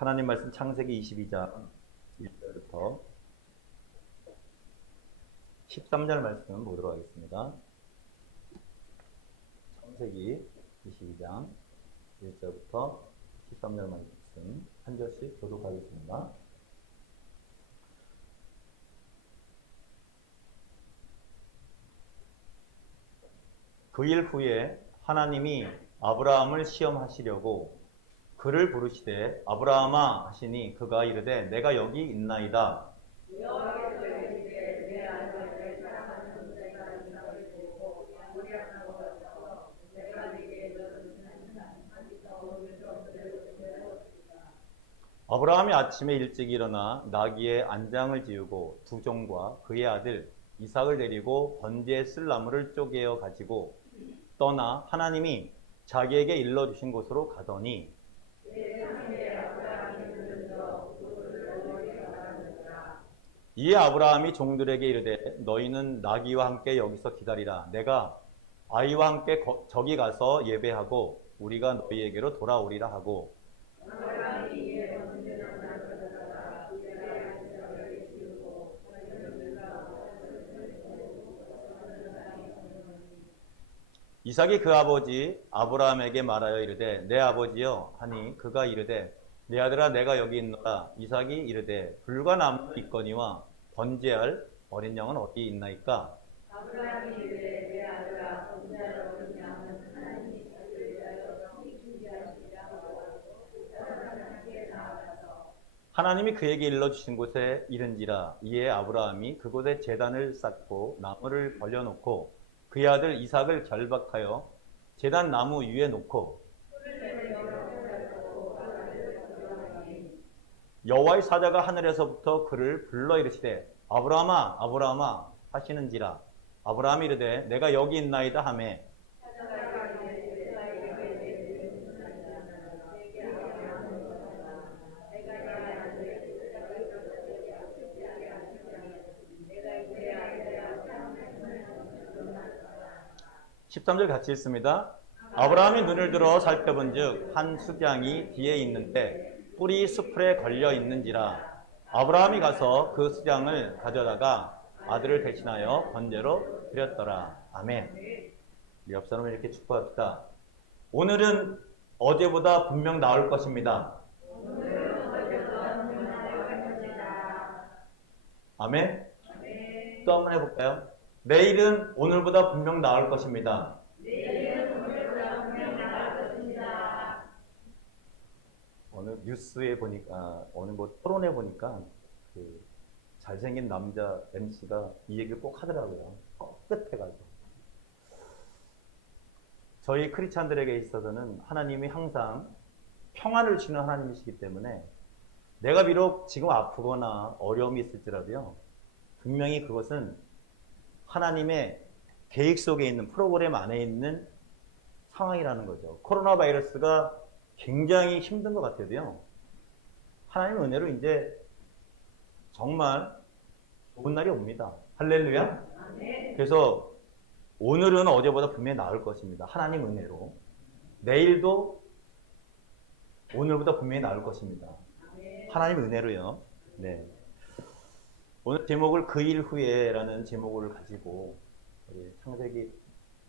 하나님 말씀 창세기 22장 1절부터 13절 말씀 보도록 하겠습니다. 창세기 22장 1절부터 13절 말씀 한 절씩 교독하겠습니다. 그 일 후에 하나님이 아브라함을 시험하시려고 그를 부르시되 아브라함아 하시니 그가 이르되 내가 여기 있나이다. 아브라함이 아침에 일찍 일어나 나귀의 안장을 지우고 두 종과 그의 아들 이삭을 데리고 번제에 쓸 나무를 쪼개어 가지고 떠나 하나님이 자기에게 일러주신 곳으로 가더니 이에 아브라함이 종들에게 이르되 너희는 나귀와 함께 여기서 기다리라. 내가 아이와 함께 저기 가서 예배하고 우리가 너희에게로 돌아오리라 하고 이삭이 그 아버지 아브라함에게 말하여 이르되 내 아버지여 하니 그가 이르되 내 아들아 내가 여기 있노라. 이삭이 이르되 불과 나무 있거니와 번제할 어린 양은 어디 있나이까? 아브라함이 이르되 내 아들아 번제할 어린 양은 하나님이 자기를 위하여 형이 준비하시리라 하고 하나님께 나아가서 하나님이 그에게 일러주신 곳에 이른지라. 이에 아브라함이 그곳에 제단을 쌓고 나무를 벌려놓고 그의 아들 이삭을 결박하여 제단 나무 위에 놓고 여호와의 사자가 하늘에서부터 그를 불러 이르시되 아브라함아 아브라함아 하시는지라. 아브라함이 이르되 내가 여기 있나이다 하매 (13절) 같이 읽습니다. 아브라함이 눈을 들어 살펴본즉 한 수장이 뒤에 있는데 뿔이 수풀에 걸려 있는지라. 아브라함이 가서 그 수장을 가져다가 아들을 대신하여 번제로 드렸더라. 아멘. 우리 옆 사람을 이렇게 축복합시다. 오늘은 어제보다 분명 나을 것입니다. 아멘. 또 한번 해볼까요? 내일은 오늘보다 분명 나을 것입니다. 어느 뉴스에 보니까, 어느 뭐 토론에 보니까, 그 잘생긴 남자 MC가 이 얘기를 꼭 하더라고요. 꺾긋해가지고. 저희 크리스찬들에게 있어서는 하나님이 항상 평안을 주는 하나님이시기 때문에 내가 비록 지금 아프거나 어려움이 있을지라도요, 분명히 그것은 하나님의 계획 속에 있는 프로그램 안에 있는 상황이라는 거죠. 코로나 바이러스가 굉장히 힘든 것 같아도요, 하나님의 은혜로 이제 정말 좋은 날이 옵니다. 할렐루야. 그래서 오늘은 어제보다 분명히 나을 것입니다. 하나님 은혜로. 내일도 오늘보다 분명히 나을 것입니다. 하나님 은혜로요. 네. 오늘 제목을 그 일 후에라는 제목을 가지고 우리 창세기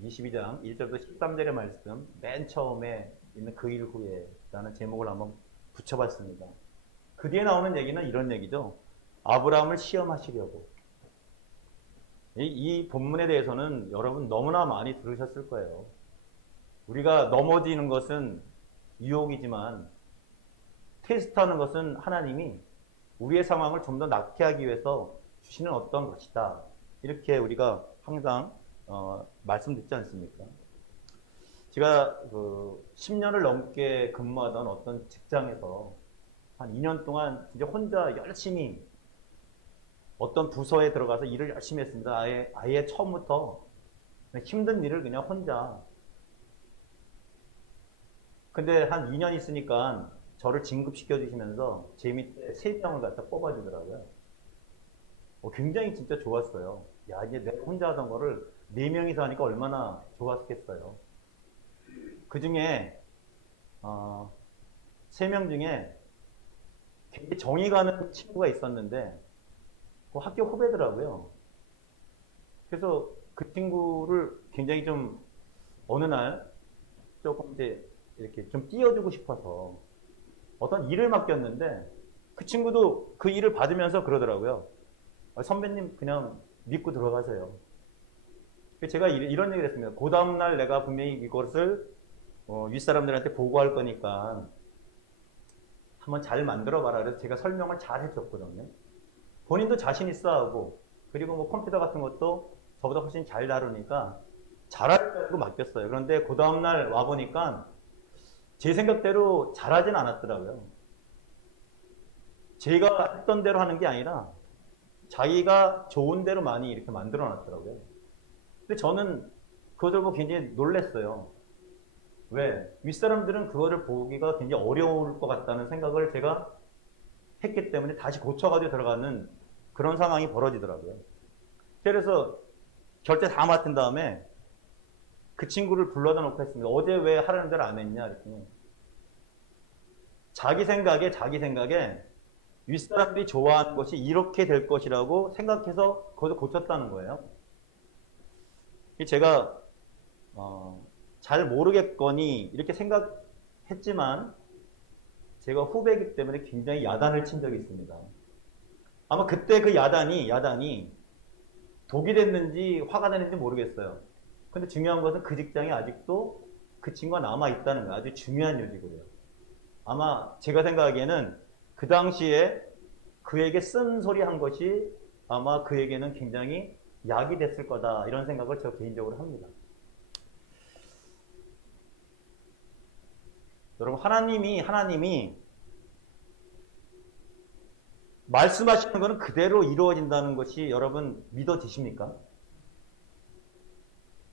22장 1절부터 13절의 말씀 맨 처음에 있는 그 일 후에라는 제목을 한번 붙여봤습니다. 그 뒤에 나오는 얘기는 이런 얘기죠. 아브라함을 시험하시려고. 이 본문에 대해서는 여러분 너무나 많이 들으셨을 거예요. 우리가 넘어지는 것은 유혹이지만 테스트하는 것은 하나님이 우리의 상황을 좀 더 낫게 하기 위해서 주시는 어떤 것이다. 이렇게 우리가 항상 말씀 듣지 않습니까? 제가 10년을 넘게 근무하던 어떤 직장에서 한 2년 동안 이제 혼자 열심히 어떤 부서에 들어가서 일을 열심히 했습니다. 아예 처음부터 힘든 일을 그냥 혼자. 근데 한 2년 있으니까 저를 진급시켜 주시면서 제 밑에 3명을 갖다 뽑아주더라고요. 굉장히 진짜 좋았어요. 야, 이제 내가 혼자 하던 거를 4명이서 하니까 얼마나 좋았겠어요. 그 중에 3명 중에 굉장히 정이 가는 친구가 있었는데 그 학교 후배더라고요. 그래서 그 친구를 굉장히 좀 어느 날 조금 이제 이렇게 좀 띄워주고 싶어서 어떤 일을 맡겼는데 그 친구도 그 일을 받으면서 그러더라고요. 선배님 그냥 믿고 들어가세요. 제가 이런 얘기를 했습니다. 그 다음날 내가 분명히 이것을 윗사람들한테 보고할 거니까 한번 잘 만들어봐라. 그래서 제가 설명을 잘 해줬거든요. 본인도 자신 있어 하고, 그리고 뭐 컴퓨터 같은 것도 저보다 훨씬 잘 다루니까 잘하려고 맡겼어요. 그런데 그 다음날 와보니까 제 생각대로 잘하진 않았더라고요. 제가 했던 대로 하는 게 아니라 자기가 좋은 대로 많이 이렇게 만들어 놨더라고요. 근데 저는 그것을 보고 굉장히 놀랐어요. 왜? 윗사람들은 그거를 보기가 굉장히 어려울 것 같다는 생각을 제가 했기 때문에 다시 고쳐가지고 들어가는 그런 상황이 벌어지더라고요. 그래서 결제 다 맡은 다음에 그 친구를 불러다 놓고 했습니다. 어제 왜 하라는 대로 안 했냐? 그랬더니 자기 생각에 윗사람들이 좋아하는 것이 이렇게 될 것이라고 생각해서 그것을 고쳤다는 거예요. 제가 잘 모르겠거니 이렇게 생각했지만 제가 후배이기 때문에 굉장히 야단을 친 적이 있습니다. 아마 그때 그 야단이 독이 됐는지 화가 됐는지 모르겠어요. 근데 중요한 것은 그 직장에 아직도 그 친구가 남아있다는 거예요. 아주 중요한 요직으로요. 아마 제가 생각하기에는 그 당시에 그에게 쓴소리 한 것이 아마 그에게는 굉장히 약이 됐을 거다. 이런 생각을 제가 개인적으로 합니다. 여러분, 하나님이 말씀하시는 것은 그대로 이루어진다는 것이 여러분 믿어지십니까?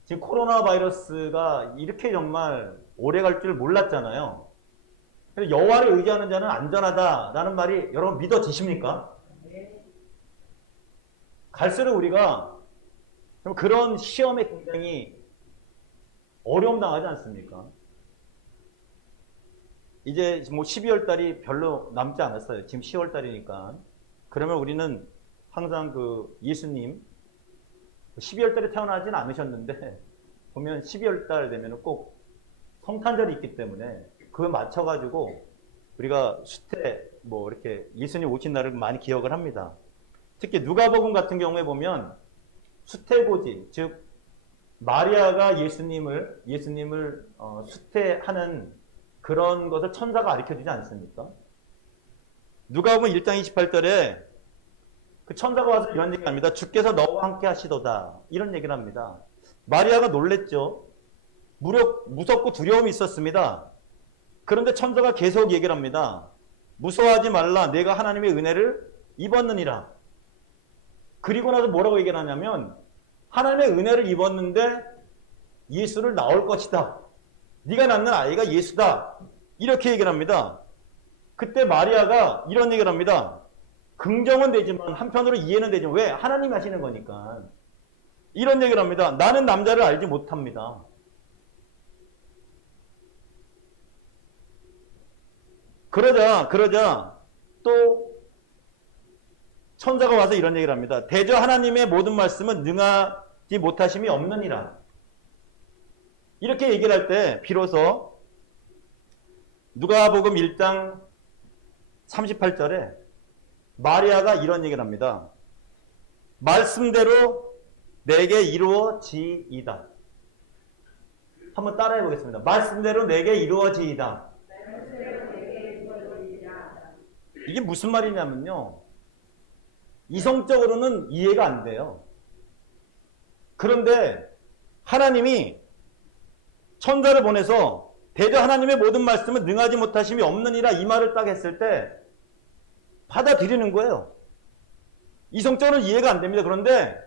지금 코로나 바이러스가 이렇게 정말 오래 갈 줄 몰랐잖아요. 그래서 여호와를 의지하는 자는 안전하다라는 말이 여러분 믿어지십니까? 갈수록 우리가 그런 시험에 굉장히 어려움 당하지 않습니까? 이제 뭐 12월 달이 별로 남지 않았어요. 지금 10월 달이니까. 그러면 우리는 항상 그 예수님 12월 달에 태어나진 않으셨는데 보면 12월 달 되면 꼭 성탄절이 있기 때문에 그걸 맞춰가지고 우리가 수태 뭐 이렇게 예수님 오신 날을 많이 기억을 합니다. 특히 누가복음 같은 경우에 보면 수태고지, 즉 마리아가 예수님을 수태하는 그런 것을 천사가 가르쳐주지 않습니까? 누가복음 1장 28절에 그 천사가 와서 이런 얘기를 합니다. 주께서 너와 함께 하시도다. 이런 얘기를 합니다. 마리아가 놀랬죠. 무섭고 두려움이 있었습니다. 그런데 천사가 계속 얘기를 합니다. 무서워하지 말라. 내가 하나님의 은혜를 입었느니라. 그리고 나서 뭐라고 얘기를 하냐면 하나님의 은혜를 입었는데 예수를 낳을 것이다. 네가 낳는 아이가 예수다. 이렇게 얘기를 합니다. 그때 마리아가 이런 얘기를 합니다. 긍정은 되지만 한편으로 이해는 되지만 왜? 하나님이 하시는 거니까. 이런 얘기를 합니다. 나는 남자를 알지 못합니다. 그러자 또 천사가 와서 이런 얘기를 합니다. 대저 하나님의 모든 말씀은 능하지 못하심이 없느니라. 이렇게 얘기를 할 때 비로소 누가복음 1장 38절에 마리아가 이런 얘기를 합니다. 말씀대로 내게 이루어지이다. 한번 따라해 보겠습니다. 말씀대로 내게 이루어지이다. 이게 무슨 말이냐면요. 이성적으로는 이해가 안 돼요. 그런데 하나님이 천사를 보내서 대저 하나님의 모든 말씀은 능하지 못하심이 없느니라 이 말을 딱 했을 때 받아들이는 거예요. 이성적으로는 이해가 안 됩니다. 그런데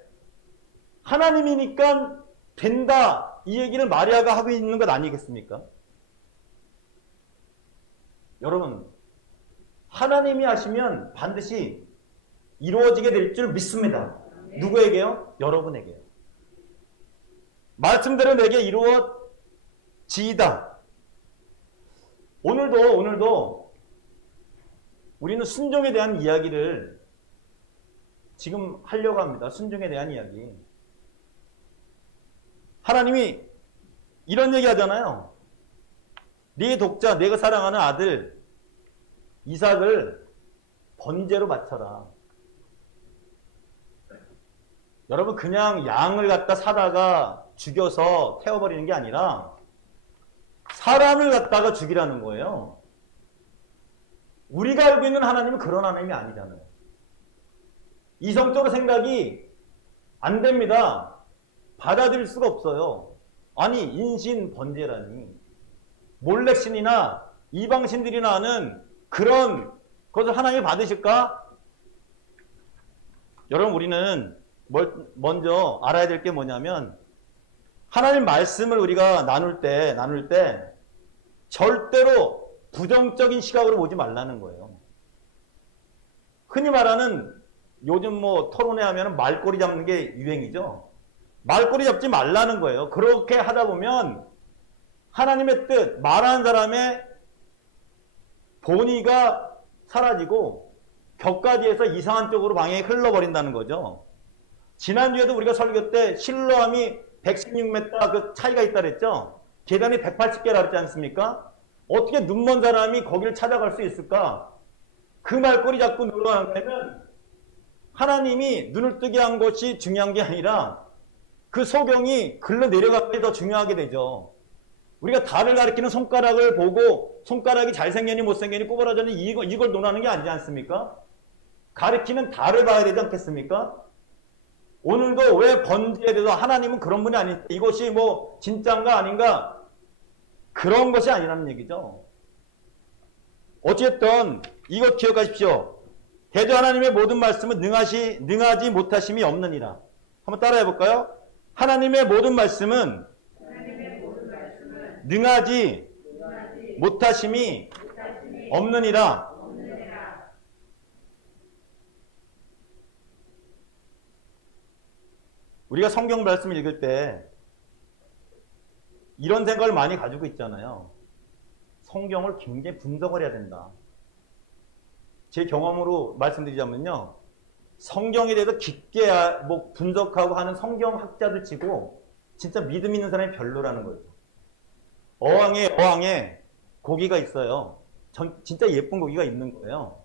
하나님이니까 된다. 이 얘기는 마리아가 하고 있는 것 아니겠습니까? 여러분, 하나님이 하시면 반드시 이루어지게 될 줄 믿습니다. 누구에게요? 여러분에게요. 말씀대로 내게 이루어지이다. 오늘도 우리는 순종에 대한 이야기를 지금 하려고 합니다. 순종에 대한 이야기. 하나님이 이런 얘기 하잖아요. 네 독자, 내가 사랑하는 아들 이삭을 번제로 바쳐라. 여러분, 그냥 양을 갖다 사다가 죽여서 태워버리는 게 아니라 사람을 갖다가 죽이라는 거예요. 우리가 알고 있는 하나님은 그런 하나님이 아니잖아요. 이성적으로 생각이 안 됩니다. 받아들일 수가 없어요. 아니, 인신 번제라니. 몰렉신이나 이방신들이나 하는 그런 것을 하나님이 받으실까? 여러분, 우리는 먼저 알아야 될 게 뭐냐면, 하나님 말씀을 우리가 나눌 때 절대로 부정적인 시각으로 보지 말라는 거예요. 흔히 말하는 요즘 뭐 토론회 하면 말꼬리 잡는 게 유행이죠. 말꼬리 잡지 말라는 거예요. 그렇게 하다 보면 하나님의 뜻, 말하는 사람의 본의가 사라지고 격가지에서 이상한 쪽으로 방향이 흘러버린다는 거죠. 지난주에도 우리가 설교 때 실로암이 116m 그 차이가 있다 그랬죠. 계단이 180개라 그랬지 않습니까? 어떻게 눈먼 사람이 거기를 찾아갈 수 있을까? 그 말꼬리 잡고 놀러가면 하나님이 눈을 뜨게 한 것이 중요한 게 아니라 그 소경이 글로 내려가는 게 더 중요하게 되죠. 우리가 달을 가리키는 손가락을 보고 손가락이 잘생겼니 못생겼니 구부러졌니 이걸 논하는 게 아니지 않습니까? 가리키는 달을 봐야 되지 않겠습니까? 오늘도 왜 번제에 대해서 하나님은 그런 분이 아닌데 이것이 뭐 진짜인가 아닌가 그런 것이 아니라는 얘기죠. 어쨌든 이것 기억하십시오. 대저 하나님의 모든 말씀은 능하지 못하심이 없느니라. 한번 따라해 볼까요? 하나님의 모든 말씀은 능하지 못하심이 없느니라. 우리가 성경 말씀을 읽을 때 이런 생각을 많이 가지고 있잖아요. 성경을 굉장히 분석을 해야 된다. 제 경험으로 말씀드리자면요. 성경에 대해서 깊게 분석하고 하는 성경학자들 치고 진짜 믿음 있는 사람이 별로라는 거죠. 어항에 고기가 있어요. 진짜 예쁜 고기가 있는 거예요.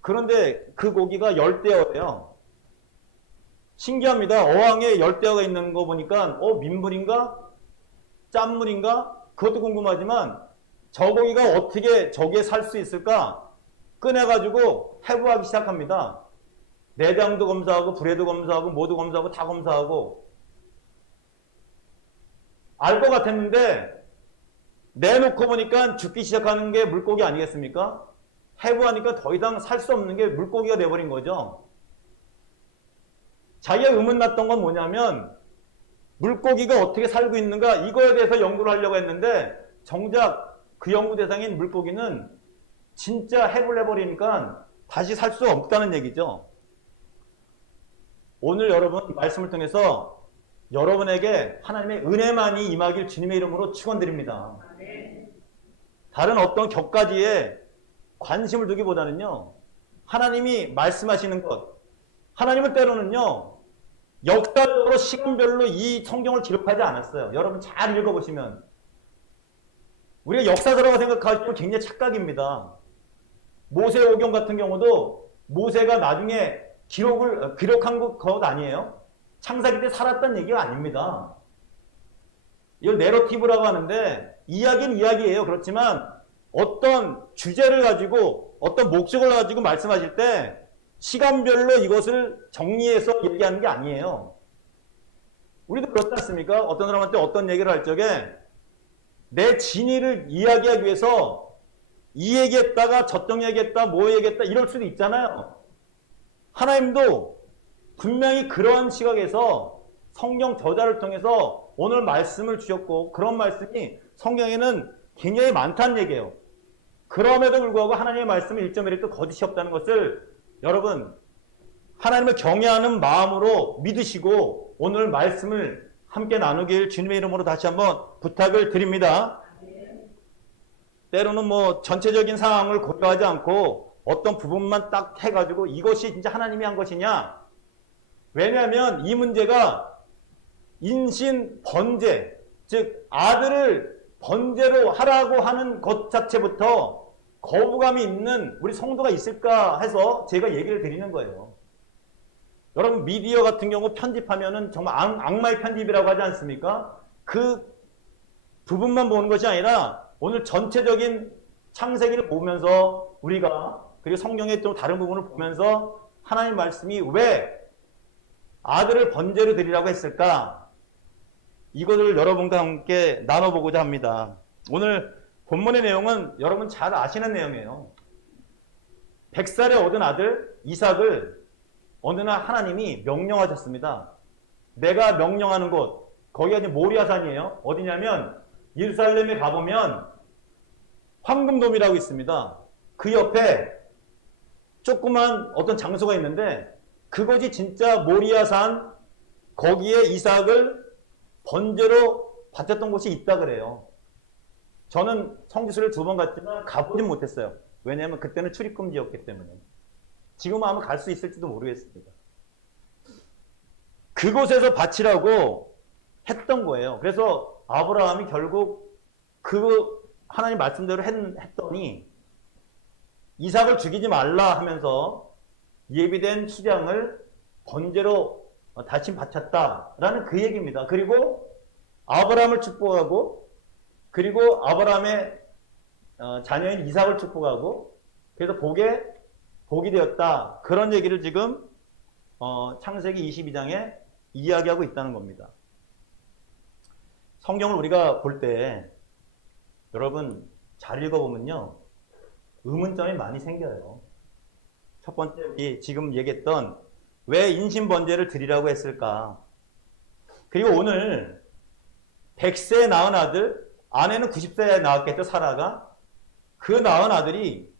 그런데 그 고기가 열대어예요. 신기합니다. 어항에 열대어가 있는 거 보니까 민물인가? 짠물인가? 그것도 궁금하지만 저 고기가 어떻게 저기에 살 수 있을까? 꺼내가지고 해부하기 시작합니다. 내장도 검사하고 불에도 검사하고 모두 검사하고 다 검사하고 알 것 같았는데 내놓고 보니까 죽기 시작하는 게 물고기 아니겠습니까? 해부하니까 더 이상 살 수 없는 게 물고기가 돼버린 거죠. 자기가 의문났던 건 뭐냐면 물고기가 어떻게 살고 있는가 이거에 대해서 연구를 하려고 했는데 정작 그 연구 대상인 물고기는 진짜 해부를 해버리니까 다시 살 수 없다는 얘기죠. 오늘 여러분 말씀을 통해서 여러분에게 하나님의 은혜만이 임하길 주님의 이름으로 축원드립니다. 다른 어떤 격가지에 관심을 두기보다는요. 하나님이 말씀하시는 것 하나님은 때로는요. 역사적으로 시간별로 이 성경을 기록하지 않았어요. 여러분 잘 읽어보시면 우리가 역사서라고 생각하시면 굉장히 착각입니다. 모세오경 같은 경우도 모세가 나중에 기록한 것 아니에요? 창세기 때 살았다는 얘기가 아닙니다. 이걸 내러티브라고 하는데 이야기는 이야기예요. 그렇지만 어떤 주제를 가지고 어떤 목적을 가지고 말씀하실 때 시간별로 이것을 정리해서 얘기하는 게 아니에요. 우리도 그렇지 않습니까? 어떤 사람한테 어떤 얘기를 할 적에 내 진위를 이야기하기 위해서 이 얘기했다가 저쪽 얘기했다 뭐 얘기했다 이럴 수도 있잖아요. 하나님도 분명히 그러한 시각에서 성경 저자를 통해서 오늘 말씀을 주셨고 그런 말씀이 성경에는 굉장히 많다는 얘기예요. 그럼에도 불구하고 하나님의 말씀은 1.1도 거짓이 없다는 것을 여러분 하나님을 경외하는 마음으로 믿으시고 오늘 말씀을 함께 나누길 주님의 이름으로 다시 한번 부탁을 드립니다. 때로는 뭐 전체적인 상황을 고려하지 않고 어떤 부분만 딱 해가지고 이것이 진짜 하나님이 한 것이냐? 왜냐하면 이 문제가 인신 번제, 즉 아들을 번제로 하라고 하는 것 자체부터 거부감이 있는 우리 성도가 있을까 해서 제가 얘기를 드리는 거예요. 여러분 미디어 같은 경우 편집하면은 정말 악마의 편집이라고 하지 않습니까? 그 부분만 보는 것이 아니라 오늘 전체적인 창세기를 보면서 우리가 그리고 성경의 또 다른 부분을 보면서 하나님 말씀이 왜 아들을 번제로 드리라고 했을까? 이것을 여러분과 함께 나눠보고자 합니다. 오늘 본문의 내용은 여러분 잘 아시는 내용이에요. 100살에 얻은 아들 이삭을 어느 날 하나님이 명령하셨습니다. 내가 명령하는 곳, 거기가 이제 모리아산이에요. 어디냐면 예루살렘에 가보면 황금돔이라고 있습니다. 그 옆에 조그만 어떤 장소가 있는데 그것이 진짜 모리아산, 거기에 이삭을 번제로 바쳤던 곳이 있다 그래요. 저는 성지순례를 2번 갔지만 가보진 못했어요. 왜냐하면 그때는 출입금지였기 때문에. 지금은 아마 갈 수 있을지도 모르겠습니다. 그곳에서 바치라고 했던 거예요. 그래서 아브라함이 결국 그 하나님 말씀대로 했더니 이삭을 죽이지 말라 하면서 예비된 수장을 번제로 다시 바쳤다라는 그 얘기입니다. 그리고 아브라함을 축복하고 그리고 아브라함의 자녀인 이삭을 축복하고 그래서 복이 되었다. 그런 얘기를 지금 창세기 22장에 이야기하고 있다는 겁니다. 성경을 우리가 볼 때 여러분 잘 읽어보면요. 의문점이 많이 생겨요. 첫 번째 우리 지금 얘기했던 왜 인신번제를 드리라고 했을까? 그리고 오늘 100세에 낳은 아들, 아내는 90세에 낳았겠죠, 사라가. 그 낳은 아들이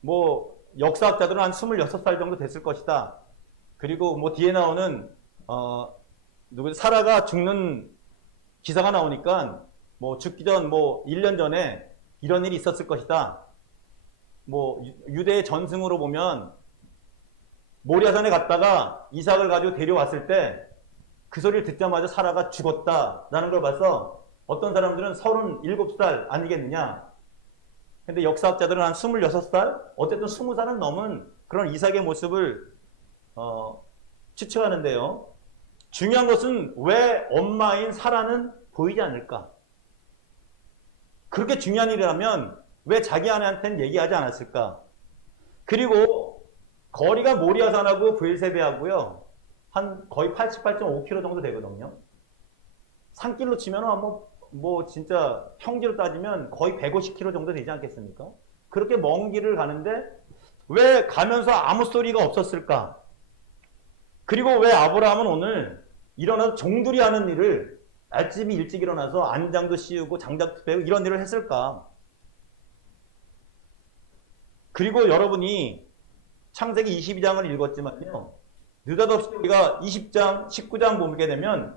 뭐 역사학자들은 한 26살 정도 됐을 것이다. 그리고 뭐 뒤에 나오는 사라가 죽는 기사가 나오니까 뭐 죽기 전 뭐 1년 전에 이런 일이 있었을 것이다. 뭐 유대의 전승으로 보면 모리아산에 갔다가 이삭을 가지고 데려왔을 때 그 소리를 듣자마자 사라가 죽었다라는 걸 봐서 어떤 사람들은 37살 아니겠느냐. 근데 역사학자들은 한 26살? 어쨌든 20살은 넘은 그런 이삭의 모습을 추측하는데요. 중요한 것은 왜 엄마인 사라는 보이지 않을까? 그렇게 중요한 일이라면 왜 자기 아내한테는 얘기하지 않았을까? 그리고 거리가 모리아산하고 브엘세베하고요. 한 거의 88.5km 정도 되거든요. 산길로 치면 뭐 진짜 평지로 따지면 거의 150km 정도 되지 않겠습니까? 그렇게 먼 길을 가는데 왜 가면서 아무 소리가 없었을까? 그리고 왜 아브라함은 오늘 일어나서 종들이 하는 일을 아침이 일찍 일어나서 안장도 씌우고 장작도 빼고 이런 일을 했을까? 그리고 여러분이 창세기 22장을 읽었지만요. 느닷없이 우리가 20장, 19장 보게 되면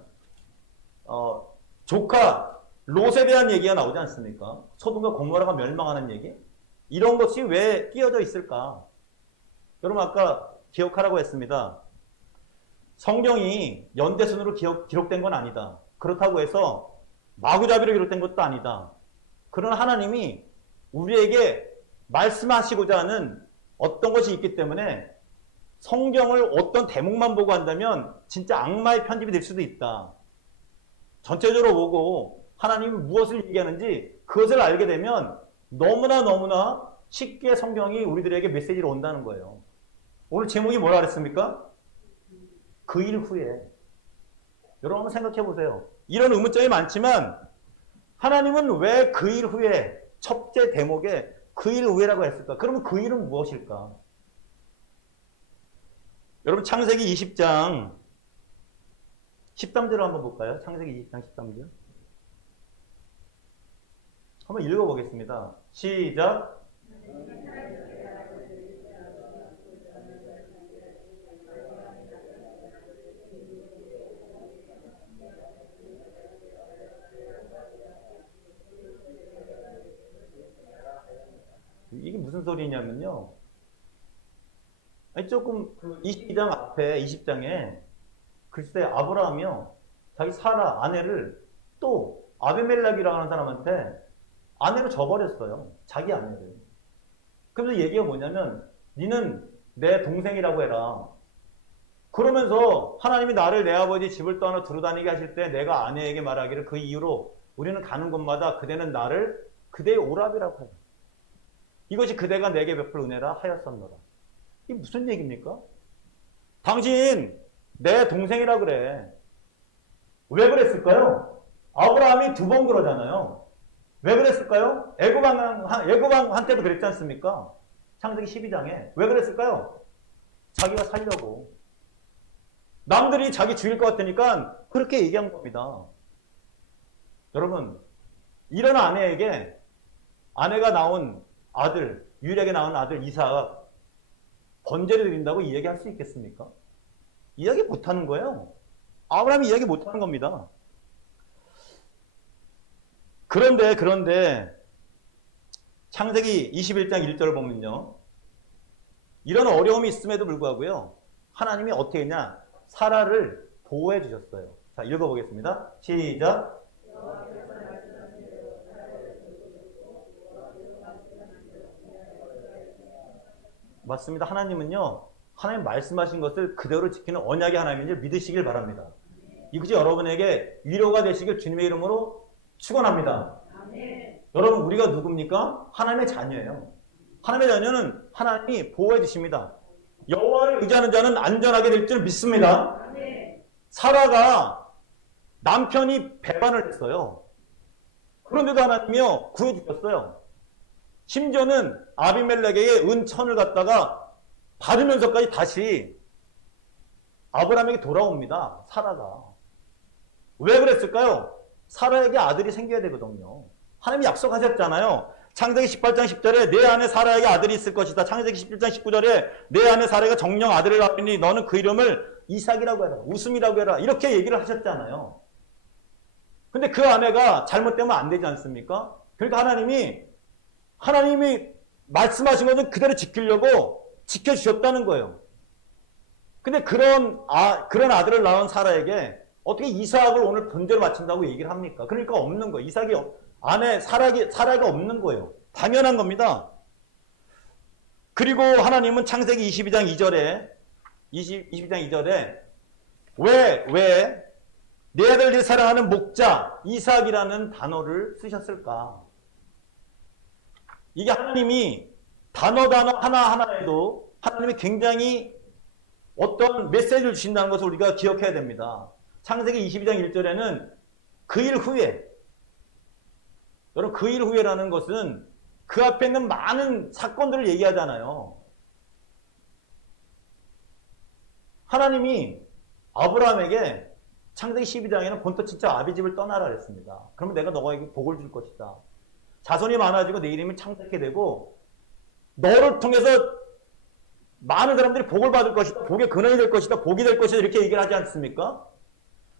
조카 롯에 대한 얘기가 나오지 않습니까? 소돔과 고모라가 멸망하는 얘기? 이런 것이 왜 끼어져 있을까? 여러분 아까 기억하라고 했습니다. 성경이 연대순으로 기록된 건 아니다. 그렇다고 해서 마구잡이로 기록된 것도 아니다. 그러나 하나님이 우리에게 말씀하시고자 하는 어떤 것이 있기 때문에 성경을 어떤 대목만 보고 한다면 진짜 악마의 편집이 될 수도 있다. 전체적으로 보고 하나님이 무엇을 얘기하는지 그것을 알게 되면 너무나 쉽게 성경이 우리들에게 메시지로 온다는 거예요. 오늘 제목이 뭐라 그랬습니까? 그 일 후에. 여러분 한번 생각해 보세요. 이런 의문점이 많지만 하나님은 왜 그 일 후에 첫째 대목에 그 일 후에라고 했을까? 그러면 그 일은 무엇일까? 여러분 창세기 20장 13절을 한번 볼까요? 창세기 20장 13절. 한번 읽어보겠습니다. 시작. 이게 무슨 소리냐면요. 아니, 조금 22장 앞에 20장에 글쎄 아브라함이요. 자기 사라 아내를 또 아비멜렉이라고 하는 사람한테 아내로 줘버렸어요. 자기 아내를. 그래서 얘기가 뭐냐면 니는 내 동생이라고 해라. 그러면서 하나님이 나를 내 아버지 집을 떠나 두루 다니게 하실 때 내가 아내에게 말하기를 그 이후로 우리는 가는 곳마다 그대는 나를 그대의 오랍이라고 해요. 이것이 그대가 내게 베풀 은혜라 하였었노라. 이게 무슨 얘기입니까? 당신 내 동생이라 그래. 왜 그랬을까요? 아브라함이 2번 그러잖아요. 왜 그랬을까요? 애굽왕 때도 그랬지 않습니까? 창세기 12장에. 왜 그랬을까요? 자기가 살려고. 남들이 자기 죽일 것 같으니까 그렇게 얘기한 겁니다. 여러분, 이런 아내에게 아내가 낳은 아들, 유일하게 낳은 아들 이삭 번제를 드린다고 이야기할 수 있겠습니까? 이야기 못하는 거예요. 아브라함이 이야기 못하는 겁니다. 그런데 창세기 21장 1절을 보면요. 이런 어려움이 있음에도 불구하고요. 하나님이 어떻게 했냐? 사라를 보호해 주셨어요. 자, 읽어보겠습니다. 시작. 맞습니다. 하나님은요. 하나님 말씀하신 것을 그대로 지키는 언약의 하나님인지 믿으시길 바랍니다. 이것이 여러분에게 위로가 되시길 주님의 이름으로 축원합니다. 여러분 우리가 누굽니까? 하나님의 자녀예요. 하나님의 자녀는 하나님이 보호해 주십니다. 여호와를 의지하는 자는 안전하게 될 줄 믿습니다. 사라가 남편이 배반을 했어요. 그런데도 하나님이요 구해 주셨어요. 심지어는 아비멜렉에게 은천을 갖다가 받으면서까지 다시 아브라함에게 돌아옵니다. 사라가. 왜 그랬을까요? 사라에게 아들이 생겨야 되거든요. 하나님이 약속하셨잖아요. 창세기 18장 10절에 내 안에 사라에게 아들이 있을 것이다. 창세기 17장 19절에 내 안에 사라가 정령 아들을 낳으니 너는 그 이름을 이삭이라고 해라. 웃음이라고 해라. 이렇게 얘기를 하셨잖아요. 근데 그 아내가 잘못되면 안 되지 않습니까? 그러니까 하나님이 말씀하신 것은 그대로 지키려고 지켜주셨다는 거예요. 근데 그런 아들을 낳은 사라에게 어떻게 이삭을 오늘 번제로 바친다고 얘기를 합니까? 그러니까 없는 거예요. 이삭이 사라가 없는 거예요. 당연한 겁니다. 그리고 하나님은 창세기 22장 2절에 왜 내 아들을 사랑하는 목자 이삭이라는 단어를 쓰셨을까? 이게 하나님이 단어 하나하나에도 하나님이 굉장히 어떤 메시지를 주신다는 것을 우리가 기억해야 됩니다. 창세기 22장 1절에는 그 일 후에, 여러분 그 일 후에라는 것은 그 앞에 있는 많은 사건들을 얘기하잖아요. 하나님이 아브라함에게 창세기 12장에는 본토 친척 아비집을 떠나라 그랬습니다. 그러면 내가 너에게 복을 줄 것이다. 자손이 많아지고 내 이름이 창대하게 되고 너를 통해서 많은 사람들이 복을 받을 것이다. 복의 근원이 될 것이다. 복이 될 것이다. 이렇게 얘기를 하지 않습니까?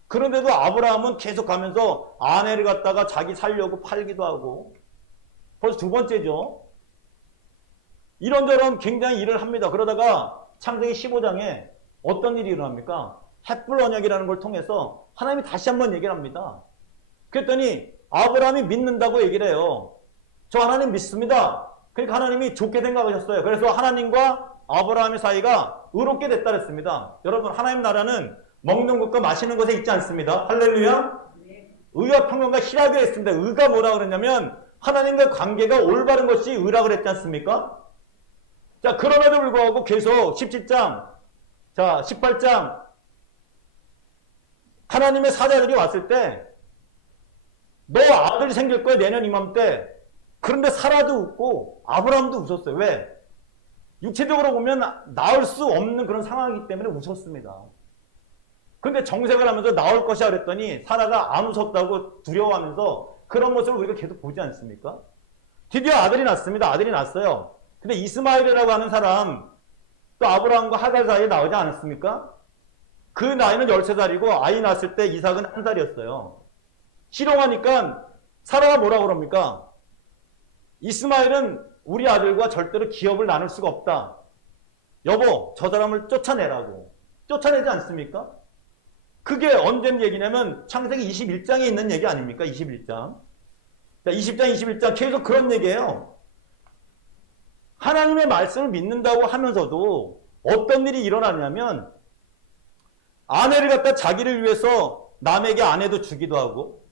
그런데도 아브라함은 계속 가면서 아내를 갖다가 자기 살려고 팔기도 하고 벌써 2번째죠. 이런저런 굉장히 일을 합니다. 그러다가 창세기 15장에 어떤 일이 일어납니까? 헷불 언약이라는 걸 통해서 하나님이 다시 한번 얘기를 합니다. 그랬더니 아브라함이 믿는다고 얘기를 해요. 저 하나님 믿습니다. 그러니까 하나님이 좋게 생각하셨어요. 그래서 하나님과 아브라함의 사이가 의롭게 됐다 그랬습니다. 여러분 하나님 나라는 먹는 것과 마시는 것에 있지 않습니다. 할렐루야. 의와 평강과 희락이 있습니다. 의가 뭐라 그랬냐면 하나님과 관계가 올바른 것이 의라 그랬지 않습니까? 자, 그럼에도 불구하고 계속 17장, 자, 18장 하나님의 사자들이 왔을 때 너 아들이 생길 거야 내년 이맘때. 그런데 사라도 웃고 아브라함도 웃었어요. 왜? 육체적으로 보면 나올 수 없는 그런 상황이기 때문에 웃었습니다. 그런데 정색을 하면서 나올 것이야 그랬더니 사라가 안 웃었다고 두려워하면서 그런 모습을 우리가 계속 보지 않습니까? 드디어 아들이 낳습니다. 아들이 낳았어요. 근데 이스마엘이라고 하는 사람 또 아브라함과 하갈 사이에 나오지 않았습니까? 그 나이는 13살이고 아이 낳았을 때 이삭은 1살이었어요. 실용하니까 사라가 뭐라고 그럽니까? 이스마엘은 우리 아들과 절대로 기업을 나눌 수가 없다. 여보, 저 사람을 쫓아내라고. 쫓아내지 않습니까? 그게 언제 얘기냐면 창세기 21장에 있는 얘기 아닙니까? 21장. 자, 20장, 21장 계속 그런 얘기예요. 하나님의 말씀을 믿는다고 하면서도 어떤 일이 일어나냐면 아내를 갖다 자기를 위해서 남에게 아내도 주기도 하고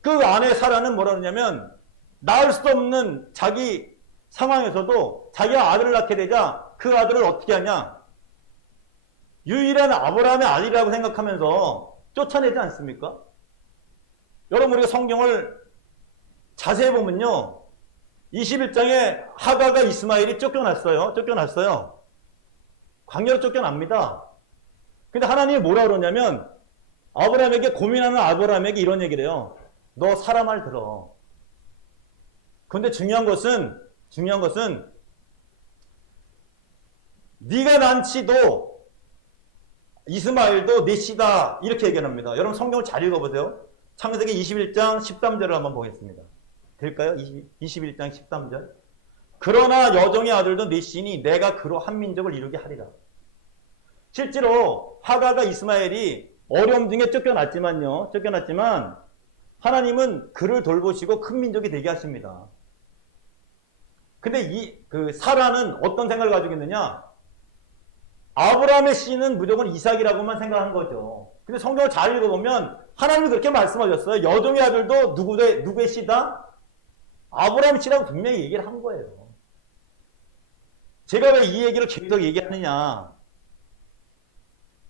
그 아내 사라는 뭐라 그러냐면 낳을 수 없는 자기 상황에서도 자기가 아들을 낳게 되자 그 아들을 어떻게 하냐? 유일한 아브라함의 아들이라고 생각하면서 쫓아내지 않습니까? 여러분 우리가 성경을 자세히 보면요. 21장에 하가가 이스마엘이 쫓겨났어요. 광야로 쫓겨납니다. 근데 하나님이 뭐라 그러냐면 아브라함에게 고민하는 아브라함에게 이런 얘기를 해요. 너 사라 말 들어. 근데 중요한 것은 네가 난 씨도 이스마엘도 네 씨다 이렇게 얘기합니다. 여러분 성경을 잘 읽어보세요. 창세기 21장 13절을 한번 보겠습니다. 될까요? 21장 13절. 그러나 여종의 아들도 네 씨니 내가 그로 한 민족을 이루게 하리라. 실제로 하가가 이스마엘이 어려움 중에 쫓겨났지만 하나님은 그를 돌보시고 큰 민족이 되게 하십니다. 근데 사라는 어떤 생각을 가지고 있느냐? 아브라함의 씨는 무조건 이삭이라고만 생각한 거죠. 근데 성경을 잘 읽어보면 하나님이 그렇게 말씀하셨어요. 여종의 아들도 누구의 씨다? 아브라함의 씨라고 분명히 얘기를 한 거예요. 제가 왜 이 얘기를 계속 얘기하느냐?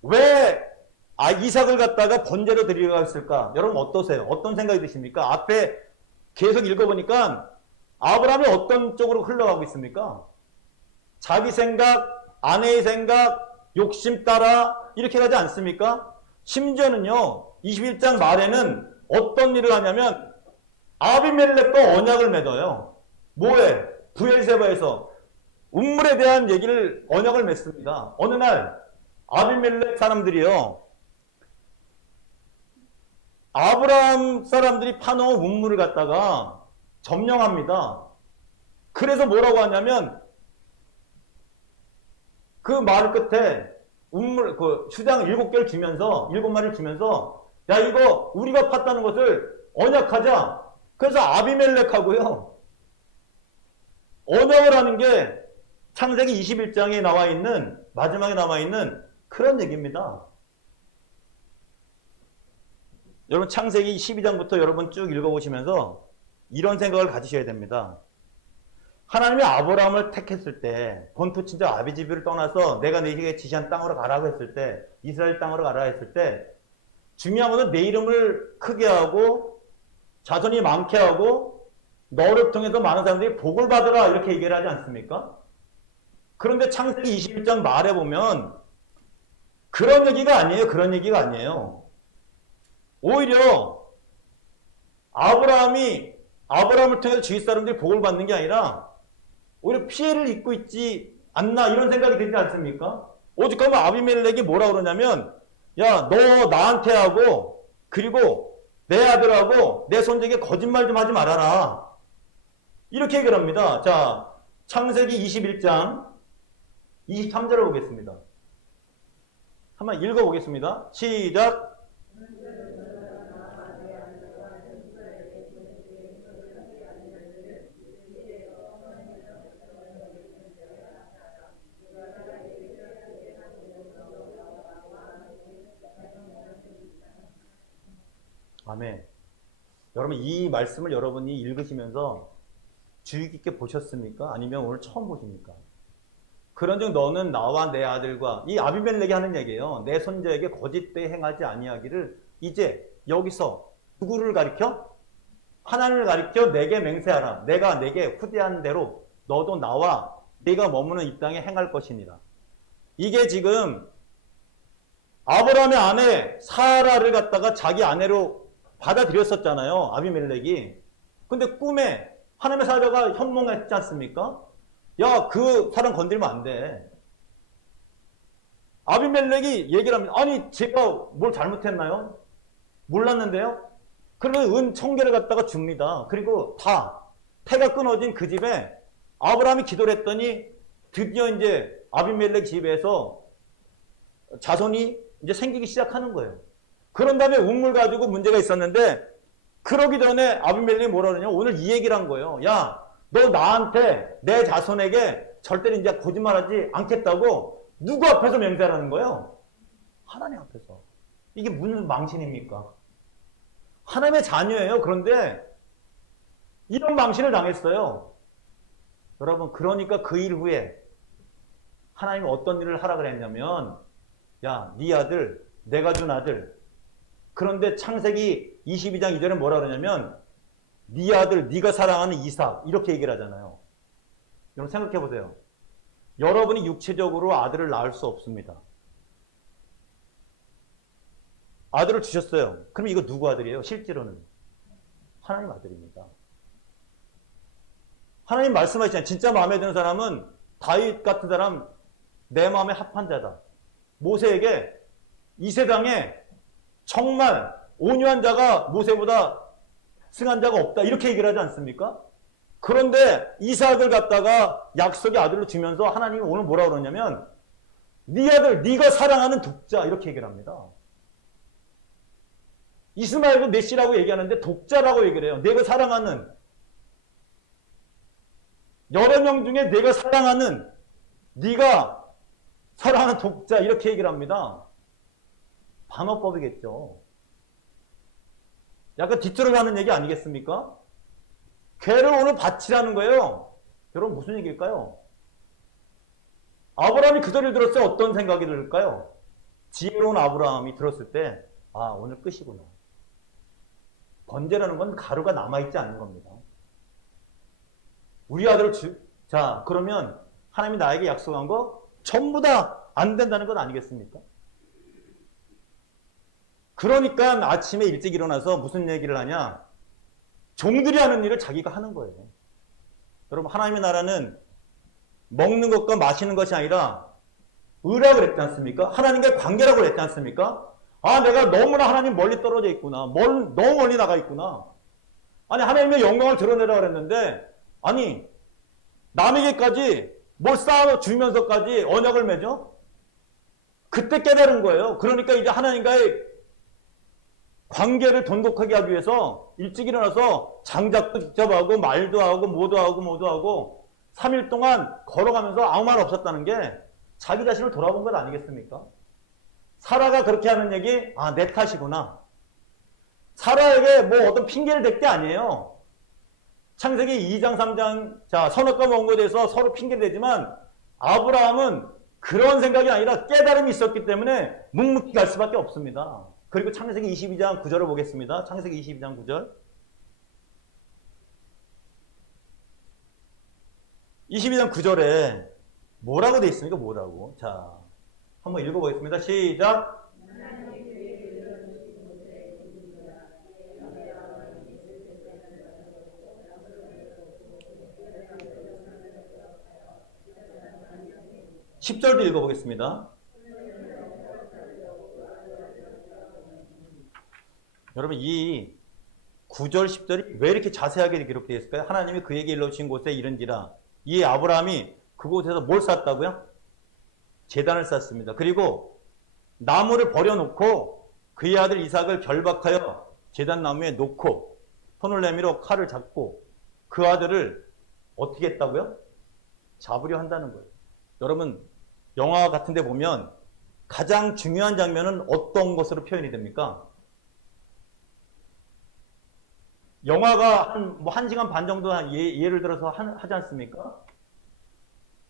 왜 이삭을 갖다가 번제로 드리려고 했을까? 여러분 어떠세요? 어떤 생각이 드십니까? 앞에 계속 읽어보니까 아브라함이 어떤 쪽으로 흘러가고 있습니까? 자기 생각, 아내의 생각, 욕심 따라 이렇게 가지 않습니까? 심지어는요. 21장 말에는 어떤 일을 하냐면 아비멜렉과 언약을 맺어요. 뭐해? 브엘세바에서 운물에 대한 언약을 맺습니다. 어느 날 아비멜렉 사람들이요. 아브라함 사람들이 파놓은 운물을 갖다가 점령합니다. 그래서 뭐라고 하냐면 그 마을 끝에 수장 7개를 주면서 7마리를 주면서 야 이거 우리가 팠다는 것을 언약하자. 그래서 아비멜렉하고요. 언약을 하는 게 창세기 21장에 마지막에 나와 있는 그런 얘기입니다. 여러분 창세기 12장부터 여러분 쭉 읽어보시면서 이런 생각을 가지셔야 됩니다. 하나님이 아브라함을 택했을 때 본토 친척 아비집을 떠나서 내가 너희에게 지시한 땅으로 가라고 했을 때 이스라엘 땅으로 가라 했을 때 중요한 것은 내 이름을 크게 하고 자손이 많게 하고 너를 통해서 많은 사람들이 복을 받으라 이렇게 얘기를 하지 않습니까? 그런데 창세기 21장 말에 보면 그런 얘기가 아니에요. 오히려 아브라함을 통해서 주위 사람들이 복을 받는 게 아니라 오히려 피해를 입고 있지 않나 이런 생각이 들지 않습니까? 오죽하면 아비멜렉이 뭐라 그러냐면 야, 너 나한테 하고 그리고 내 아들하고 내 손자에게 거짓말 좀 하지 말아라. 이렇게 얘기를 합니다. 자, 창세기 21장 23절을 보겠습니다. 한번 읽어보겠습니다. 시작. 아멘. 여러분 이 말씀을 여러분이 읽으시면서 주의 깊게 보셨습니까? 아니면 오늘 처음 보십니까? 그런즉 너는 나와 내 아들과 이 아비멜렉이 하는 얘기예요. 내 손자에게 거짓되이 행하지 아니하기를 이제 여기서 누구를 가리켜? 하나님을 가리켜 내게 맹세하라. 내가 내게 후대한 대로 너도 나와 네가 머무는 이 땅에 행할 것이니라. 이게 지금 아브라함의 아내 사라를 갖다가 자기 아내로 받아들였었잖아요. 아비멜렉이. 근데 꿈에 하나님의 사자가 현몽했지 않습니까? 야, 그 사람 건드리면 안 돼. 아비멜렉이 얘기를 합니다. 아니, 제가 뭘 잘못했나요? 몰랐는데요? 그러면 은 1000개를 갖다가 줍니다. 그리고 다 태가 끊어진 그 집에 아브라함이 기도를 했더니 드디어 이제 아비멜렉 집에서 자손이 이제 생기기 시작하는 거예요. 그런 다음에 우물 가지고 문제가 있었는데 그러기 전에 아비멜렉이 뭐라 그러냐? 오늘 이 얘기를 한 거예요. 야, 너 나한테 내 자손에게 절대로 이제 거짓말하지 않겠다고 누구 앞에서 맹세하라는 거예요? 하나님 앞에서. 이게 무슨 망신입니까? 하나님의 자녀예요. 그런데 이런 망신을 당했어요. 여러분, 그러니까 그 일 후에 하나님이 어떤 일을 하라 그랬냐면, 야, 네 아들, 내가 준 아들. 그런데 창세기 22장 2절에 뭐라 그러냐면, 네 아들, 네가 사랑하는 이삭. 이렇게 얘기를 하잖아요. 여러분 생각해 보세요. 여러분이 육체적으로 아들을 낳을 수 없습니다. 아들을 주셨어요. 그럼 이거 누구 아들이에요? 실제로는 하나님 아들입니다. 하나님 말씀하시잖아요. 진짜 마음에 드는 사람은 다윗 같은 사람 내 마음에 합한 자다. 모세에게 이 세상에 정말 온유한 자가 모세보다 승한 자가 없다. 이렇게 얘기를 하지 않습니까? 그런데 이삭을 갖다가 약속의 아들로 주면서 하나님이 오늘 뭐라고 그러냐면 네 아들, 네가 사랑하는 독자 이렇게 얘기를 합니다. 이스마엘도 메시라고 얘기하는데 독자라고 얘기를 해요. 내가 사랑하는 여러 명 중에 내가 사랑하는 네가 사랑하는 독자 이렇게 얘기를 합니다. 반어법이겠죠. 약간 뒤틀어 하는 얘기 아니겠습니까? 걔를 오늘 바치라는 거예요. 여러분 무슨 얘기일까요? 아브라함이 그 소리를 들었을 때 어떤 생각이 들까요? 지혜로운 아브라함이 들었을 때 아, 오늘 끝이구나. 번제라는 건 가루가 남아있지 않는 겁니다. 우리 아들을 자, 그러면 하나님이 나에게 약속한 거 전부 다 안 된다는 건 아니겠습니까? 그러니까 아침에 일찍 일어나서 무슨 얘기를 하냐? 종들이 하는 일을 자기가 하는 거예요. 여러분, 하나님의 나라는 먹는 것과 마시는 것이 아니라 의라고 그랬지 않습니까? 하나님과의 관계라고 그랬지 않습니까? 아, 내가 너무나 하나님 멀리 떨어져 있구나. 너무 멀리 나가 있구나. 아니, 하나님의 영광을 드러내라고 그랬는데, 아니, 남에게까지 뭘 쌓아주면서까지 언약을 맺어? 그때 깨달은 거예요. 그러니까 이제 하나님과의 관계를 돈독하게 하기 위해서 일찍 일어나서 장작도 직접 하고 말도 하고 뭐도 하고 3일 동안 걸어가면서 아무 말 없었다는 게 자기 자신을 돌아본 것 아니겠습니까? 사라가 그렇게 하는 얘기, 아, 내 탓이구나. 사라에게 뭐 어떤 핑계를 댈 게 아니에요. 창세기 2장, 3장, 자, 선악과 먹은 것에 대해서 서로 핑계를 대지만 아브라함은 그런 생각이 아니라 깨달음이 있었기 때문에 묵묵히 갈 수밖에 없습니다. 그리고 창세기 22장 9절을 보겠습니다. 창세기 22장 9절. 22장 9절에 뭐라고 되어 있습니까? 뭐라고? 자, 한번 읽어보겠습니다. 시작. 10절도 읽어보겠습니다. 여러분, 이 9절, 10절이 왜 이렇게 자세하게 기록되어 있을까요? 하나님이 그에게 일러주신 곳에 이른지라. 이 아브라함이 그곳에서 뭘 쌓았다고요? 제단을 쌓습니다. 그리고 나무를 버려놓고 그의 아들 이삭을 결박하여 제단 나무에 놓고 손을 내밀어 칼을 잡고 그 아들을 어떻게 했다고요? 잡으려 한다는 거예요. 여러분, 영화 같은 데 보면 가장 중요한 장면은 어떤 것으로 표현이 됩니까? 영화가 한 시간 반 정도 예를 들어서 하지 않습니까?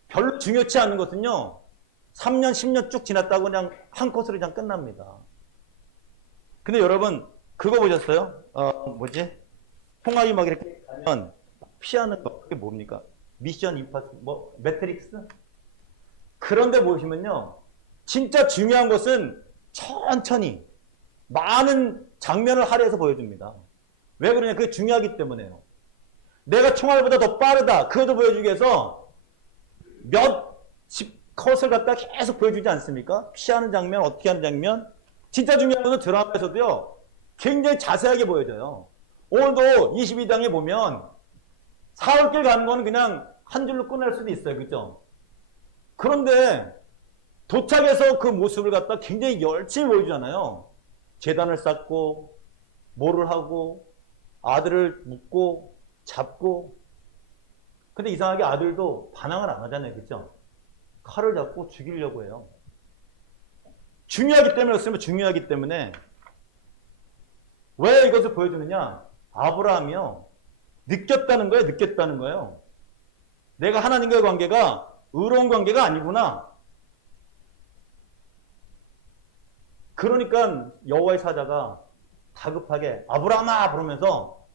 별로 중요치 않은 것은요, 3년, 10년 쭉 지났다고 그냥 한 컷으로 그냥 끝납니다. 근데 여러분, 그거 보셨어요? 통화기 막 이렇게 하면 피하는 거, 그게 뭡니까? 미션 임파서, 매트릭스? 그런데 보시면요, 진짜 중요한 것은 천천히 많은 장면을 할애해서 보여줍니다. 왜 그러냐? 그게 중요하기 때문에요. 내가 총알보다 더 빠르다. 그것도 보여주기 위해서 몇십 컷을 갖다 계속 보여주지 않습니까? 피하는 장면, 어떻게 하는 장면. 진짜 중요한 것은 드라마에서도요, 굉장히 자세하게 보여져요. 오늘도 22장에 보면 사흘길 가는 거는 그냥 한 줄로 끝날 수도 있어요. 그죠? 그런데 도착해서 그 모습을 갖다 굉장히 열심히 보여주잖아요. 제단을 쌓고, 뭐를 하고, 아들을 묶고, 잡고. 근데 이상하게 아들도 반항을 안 하잖아요. 그죠? 칼을 잡고 죽이려고 해요. 중요하기 때문에 그렇습니다. 중요하기 때문에. 왜 이것을 보여주느냐? 아브라함이요. 느꼈다는 거예요. 느꼈다는 거예요. 내가 하나님과의 관계가 의로운 관계가 아니구나. 그러니까 여호와의 사자가 다급하게 아브라함아 부르면서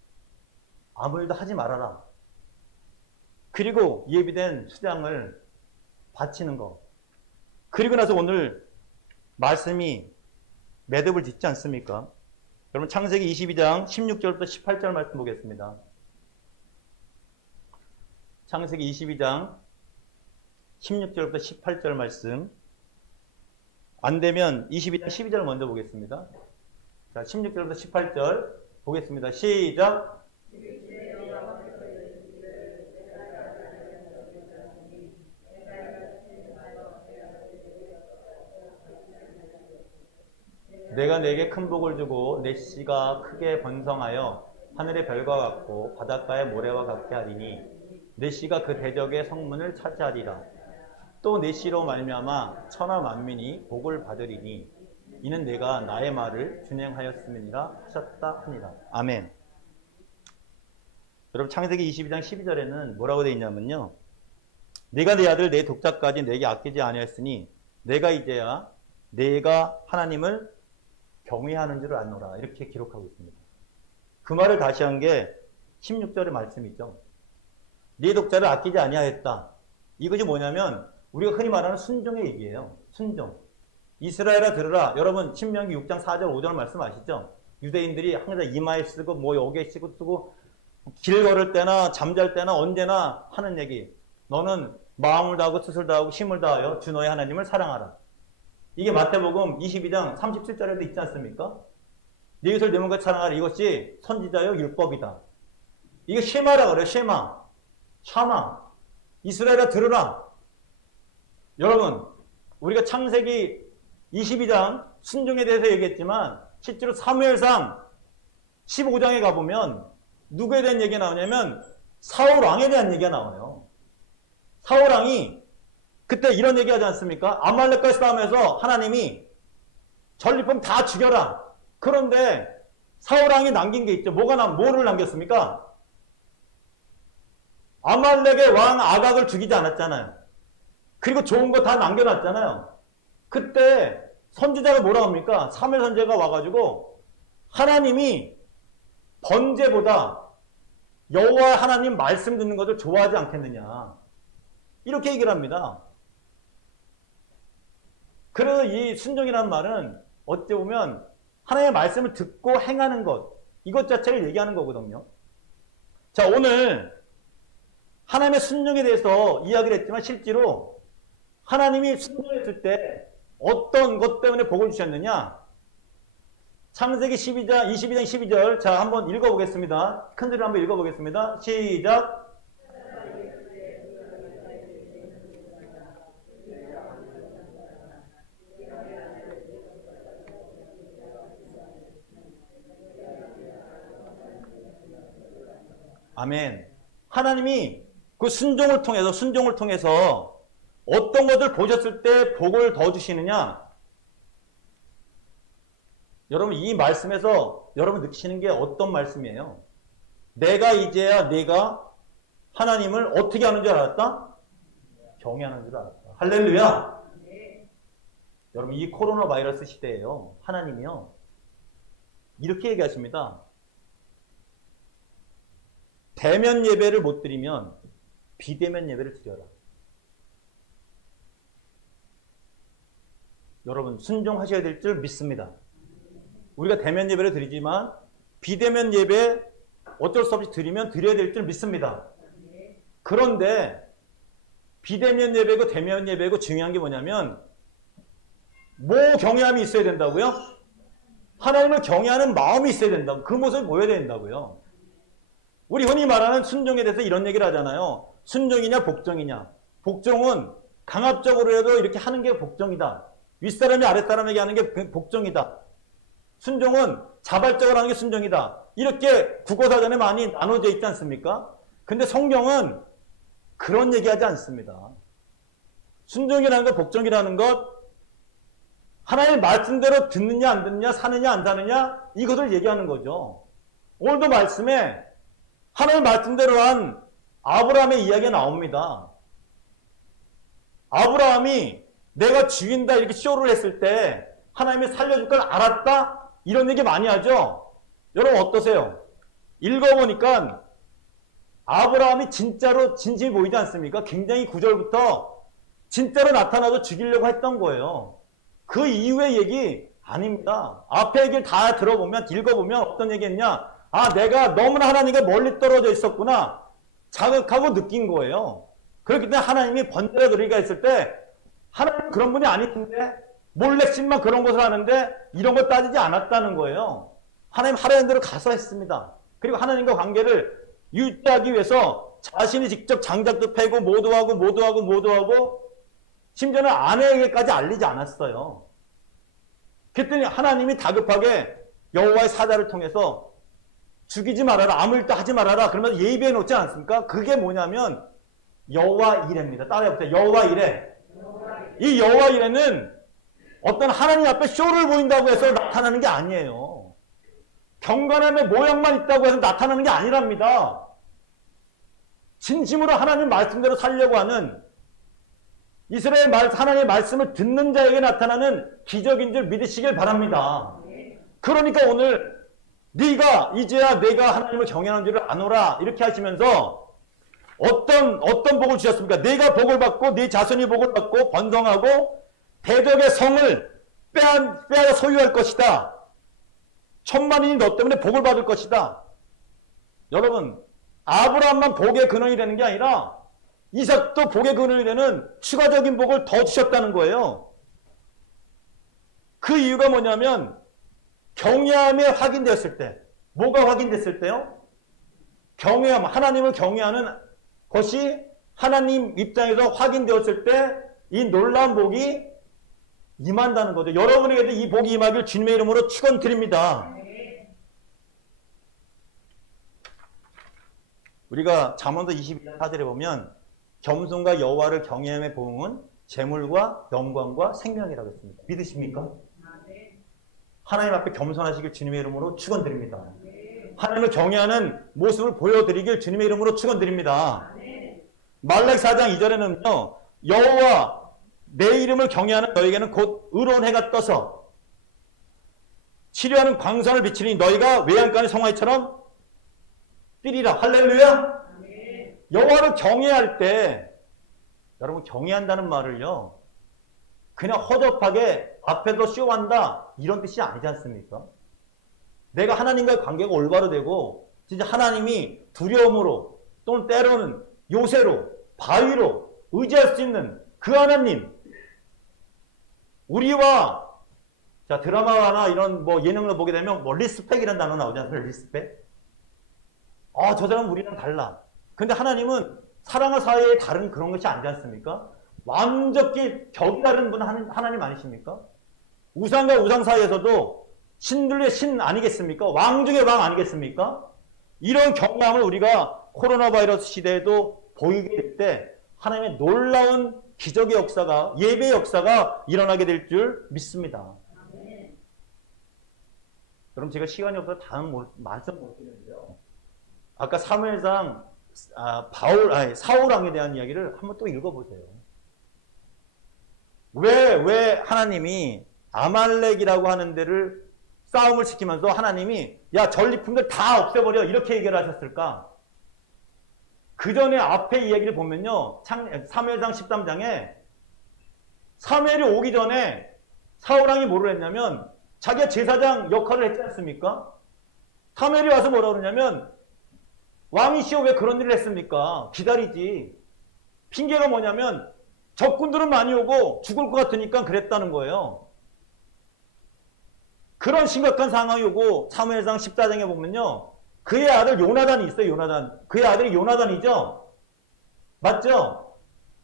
아무 일도 하지 말아라. 그리고 예비된 수장을 바치는 거. 그리고 나서 오늘 말씀이 매듭을 짓지 않습니까? 여러분 창세기 22장 16절부터 18절 말씀 보겠습니다. 창세기 22장 16절부터 18절 말씀. 안 되면 22장 12절 먼저 보겠습니다. 자, 16절부터 18절 보겠습니다. 시작. 내가 네게 큰 복을 주고 내 씨가 크게 번성하여 하늘의 별과 같고 바닷가의 모래와 같게 하리니 내 씨가 그 대적의 성문을 차지하리라. 또 내 씨로 말미암아 천하 만민이 복을 받으리니 이는 내가 나의 말을 준행하였음이니라 하셨다 하니라. 아멘. 여러분 창세기 22장 12절에는 뭐라고 되어 있냐면요. 내가 내 아들 내 독자까지 내게 아끼지 아니하였으니 내가 이제야 내가 하나님을 경외하는 줄 아노라. 이렇게 기록하고 있습니다. 그 말을 다시 한 게 16절의 말씀이죠. 네 독자를 아끼지 아니하였다. 이것이 뭐냐면 우리가 흔히 말하는 순종의 얘기예요. 순종. 이스라엘아 들으라. 여러분 신명기 6장 4절 5절 말씀 아시죠? 유대인들이 항상 이마에 쓰고 뭐 여기에 쓰고 길 걸을 때나 잠잘 때나 언제나 하는 얘기. 너는 마음을 다하고 뜻을 다하고 힘을 다하여 주 너의 하나님을 사랑하라. 이게 마태복음 22장 37절에도 있지 않습니까? 네 이웃을 내 몸과 사랑하라. 이것이 선지자의 율법이다. 이게 쉐마라 그래요. 쉐마. 샤마. 이스라엘아 들으라. 여러분 우리가 창세기 22장 순종에 대해서 얘기했지만 실제로 사무엘상 15장에 가보면 누구에 대한 얘기가 나오냐면 사울왕에 대한 얘기가 나와요. 사울왕이 그때 이런 얘기 하지 않습니까? 아말렉과의 싸움에서 하나님이 전리품 다 죽여라. 그런데 사울왕이 남긴 게 있죠. 뭐를 남겼습니까? 아말렉의 왕 아각을 죽이지 않았잖아요. 그리고 좋은 거 다 남겨놨잖아요. 그때 선지자가 뭐라고 합니까? 사무엘 선지자가 와가지고 하나님이 번제보다 여호와 하나님 말씀 듣는 것을 좋아하지 않겠느냐. 이렇게 얘기를 합니다. 그래서 이 순종이라는 말은 어찌 보면 하나님의 말씀을 듣고 행하는 것, 이것 자체를 얘기하는 거거든요. 자, 오늘 하나님의 순종에 대해서 이야기를 했지만 실제로 하나님이 순종했을 때 어떤 것 때문에 복을 주셨느냐? 창세기 22장 12절 자 한번 읽어보겠습니다. 큰 소리로 한번 읽어보겠습니다. 시작. 아멘. 하나님이 그 순종을 통해서 어떤 것을 보셨을 때 복을 더 주시느냐? 여러분 이 말씀에서 여러분 느끼시는 게 어떤 말씀이에요? 내가 이제야 내가 하나님을 어떻게 하는 줄 알았다? 경외하는 줄 알았다. 할렐루야. 여러분 이 코로나 바이러스 시대에요. 하나님이요. 이렇게 얘기하십니다. 대면 예배를 못 드리면 비대면 예배를 드려라. 여러분 순종하셔야 될 줄 믿습니다. 우리가 대면 예배를 드리지만 비대면 예배 어쩔 수 없이 드려야 될 줄 믿습니다. 그런데 비대면 예배고 대면 예배고 중요한 게 뭐냐면 뭐 경외함이 있어야 된다고요? 하나님을 경외하는 마음이 있어야 된다고. 그 모습을 보여야 된다고요. 우리 흔히 말하는 순종에 대해서 이런 얘기를 하잖아요. 순종이냐 복종이냐. 복종은 강압적으로라도 이렇게 하는 게 복종이다. 윗사람이 아랫사람에게 하는 게 복종이다. 순종은 자발적으로 하는 게 순종이다. 이렇게 국어사전에 많이 나눠져 있지 않습니까? 근데 성경은 그런 얘기하지 않습니다. 순종이라는 것, 복종이라는 것, 하나님의 말씀대로 듣느냐 안 듣느냐, 사느냐 안 사느냐, 이것을 얘기하는 거죠. 오늘도 말씀에 하나님의 말씀대로 한 아브라함의 이야기가 나옵니다. 아브라함이 내가 죽인다 이렇게 쇼를 했을 때 하나님이 살려줄 걸 알았다? 이런 얘기 많이 하죠? 여러분 어떠세요? 읽어보니까 아브라함이 진짜로 진심이 보이지 않습니까? 굉장히 9절부터 진짜로 나타나서 죽이려고 했던 거예요. 그 이후의 얘기 아닙니다. 앞에 얘기를 다 들어보면, 읽어보면 어떤 얘기했냐? 아, 내가 너무나 하나님과 멀리 떨어져 있었구나. 자극하고 느낀 거예요. 그렇기 때문에 하나님이 번제를 드리기가 있을 때 하나님은 그런 분이 아니신데 몰래심만 그런 것을 하는데 이런 걸 따지지 않았다는 거예요. 하나님 하라는 대로 가서 했습니다. 그리고 하나님과 관계를 유지하기 위해서 자신이 직접 장작도 패고 모두하고 심지어는 아내에게까지 알리지 않았어요. 그랬더니 하나님이 다급하게 여호와의 사자를 통해서 죽이지 말아라, 아무 일도 하지 말아라 그러면서 예비해 놓지 않습니까? 그게 뭐냐면 여호와 이레입니다. 따라해보세요. 여호와 이레. 이 여호와 이레는 어떤 하나님 앞에 쇼를 보인다고 해서 나타나는 게 아니에요. 경건함의 모양만 있다고 해서 나타나는 게 아니랍니다. 진심으로 하나님 말씀대로 살려고 하는 이스라엘 하나님의 말씀을 듣는 자에게 나타나는 기적인 줄 믿으시길 바랍니다. 그러니까 오늘 네가 이제야 내가 하나님을 경외하는 줄을 아노라 이렇게 하시면서 어떤 복을 주셨습니까? 네가 복을 받고 네 자손이 복을 받고 번성하고 대적의 성을 빼앗아 소유할 것이다. 천만인이 너 때문에 복을 받을 것이다. 여러분 아브라함만 복의 근원이 되는 게 아니라 이삭도 복의 근원이 되는 추가적인 복을 더 주셨다는 거예요. 그 이유가 뭐냐면 경외함이 확인되었을 때, 뭐가 확인됐을 때요? 경외함, 하나님을 경외하는 것이 하나님 입장에서 확인되었을 때 이 놀라운 복이 임한다는 거죠. 여러분에게도 이 복이 임하길 주님의 이름으로 축원드립니다. 우리가 잠언서 22장 4절에 보면 겸손과 여호와를 경외함의 보응은 재물과 영광과 생명이라고 했습니다. 믿으십니까? 하나님 앞에 겸손하시길 주님의 이름으로 축원드립니다. 하나님을 경외하는 모습을 보여드리길 주님의 이름으로 축원드립니다. 말라기 4장 2절에는요. 여호와 내 이름을 경외하는 너에게는 곧 의로운 해가 떠서 치료하는 광선을 비치니 너희가 외양간의 성화이처럼 뛰리라. 할렐루야. 여호와를 경외할 때 여러분 경외한다는 말을요. 그냥 허접하게 앞에서 쇼한다 이런 뜻이 아니지 않습니까? 내가 하나님과의 관계가 올바로 되고 진짜 하나님이 두려움으로 또는 때로는 요새로 바위로 의지할 수 있는 그 하나님 우리와 자 드라마나 이런 뭐 예능을 보게 되면 뭐 리스펙이라는 단어 나오지 않습니까? 리스펙. 저 사람은 우리랑 달라. 근데 하나님은 사랑과 사이에 다른 그런 것이 아니지 않습니까? 완전히 격이 다른 분 하나님 아니십니까? 우상과 우상 사이에서도 신들의 신 아니겠습니까? 왕 중의 왕 아니겠습니까? 이런 경험을 우리가 코로나 바이러스 시대에도 보이게 될 때 하나님의 놀라운 기적의 역사가 예배의 역사가 일어나게 될 줄 믿습니다. 그럼 제가 시간이 없어서 다음 말씀 못 드리는데요. 아까 사무엘상 사울 왕에 대한 이야기를 한번 또 읽어보세요. 왜 하나님이 아말렉이라고 하는 데를 싸움을 시키면서 하나님이 야 전리품들 다 없애버려 이렇게 얘기를 하셨을까? 그 전에 앞에 이야기를 보면요. 사무엘상 13장에 사무엘이 오기 전에 사울왕이 뭐를 했냐면 자기가 제사장 역할을 했지 않습니까? 사무엘이 와서 뭐라고 그러냐면 왕이시여 왜 그런 일을 했습니까? 기다리지. 핑계가 뭐냐면 적군들은 많이 오고 죽을 것 같으니까 그랬다는 거예요. 그런 심각한 상황이 오고 사무엘상 14장에 보면요. 그의 아들 요나단이 있어요. 요나단. 그의 아들이 요나단이죠. 맞죠?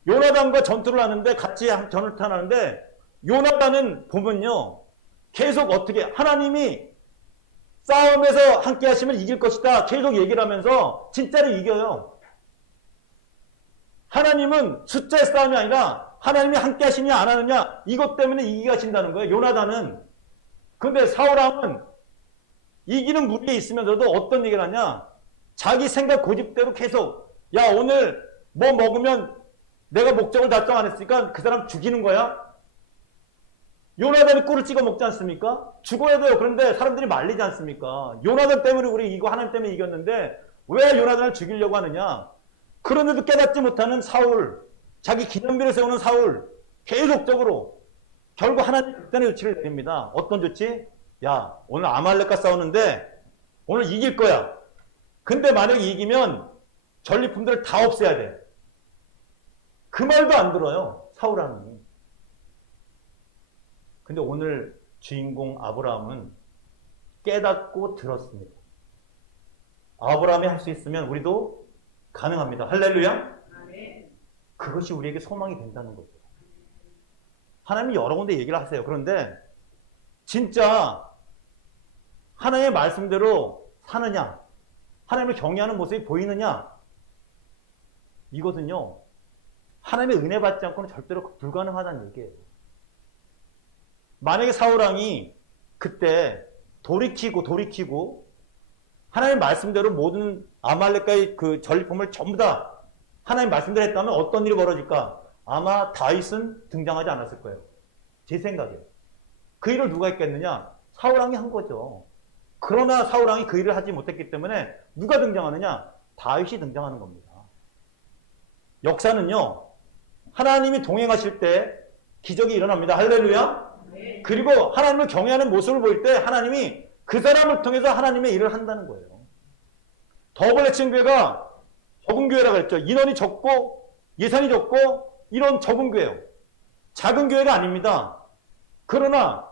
요나단과 전투를 하는데 같이 전투를 하는데 요나단은 보면요. 계속 어떻게 하나님이 싸움에서 함께 하시면 이길 것이다. 계속 얘기를 하면서 진짜로 이겨요. 하나님은 숫자의 싸움이 아니라 하나님이 함께 하시냐 안 하느냐 이것 때문에 이기게 하신다는 거예요. 요나단은. 근데 사울왕은 이기는 무리에 있으면서도 어떤 얘기를 하냐. 자기 생각 고집대로 계속 야 오늘 뭐 먹으면 내가 목적을 달성 안 했으니까 그 사람 죽이는 거야. 요나단이 꿀을 찍어 먹지 않습니까? 죽어야 돼요. 그런데 사람들이 말리지 않습니까? 요나단 때문에 우리 이거 하나님 때문에 이겼는데 왜 요나단을 죽이려고 하느냐? 그런데도 깨닫지 못하는 사울, 자기 기념비를 세우는 사울, 계속적으로 결국 하나님 극단의 조치를 내립니다. 어떤 조치? 야, 오늘 아말렉과 싸우는데 오늘 이길 거야. 근데 만약에 이기면 전리품들을 다 없애야 돼. 그 말도 안 들어요. 사울왕이. 근데 오늘 주인공 아브라함은 깨닫고 들었습니다. 아브라함이 할 수 있으면 우리도 가능합니다. 할렐루야. 그것이 우리에게 소망이 된다는 거죠. 하나님이 여러 군데 얘기를 하세요. 그런데 진짜 하나님의 말씀대로 사느냐, 하나님을 경외하는 모습이 보이느냐, 이것은요 하나님의 은혜 받지 않고는 절대로 불가능하다는 얘기예요. 만약에 사울왕이 그때 돌이키고 하나님 말씀대로 모든 아말렉과의 그 전리품을 전부 다 하나님 말씀대로 했다면 어떤 일이 벌어질까? 아마 다윗은 등장하지 않았을 거예요. 제 생각에. 그 일을 누가 했겠느냐? 사울왕이 한 거죠. 그러나 사울왕이 그 일을 하지 못했기 때문에 누가 등장하느냐? 다윗이 등장하는 겁니다. 역사는요. 하나님이 동행하실 때 기적이 일어납니다. 할렐루야. 그리고 하나님을 경외하는 모습을 보일 때 하나님이 그 사람을 통해서 하나님의 일을 한다는 거예요. 더블레칭 교회가 적은 교회라고 했죠. 인원이 적고 예산이 적고 이런 적은 교회요. 작은 교회가 아닙니다. 그러나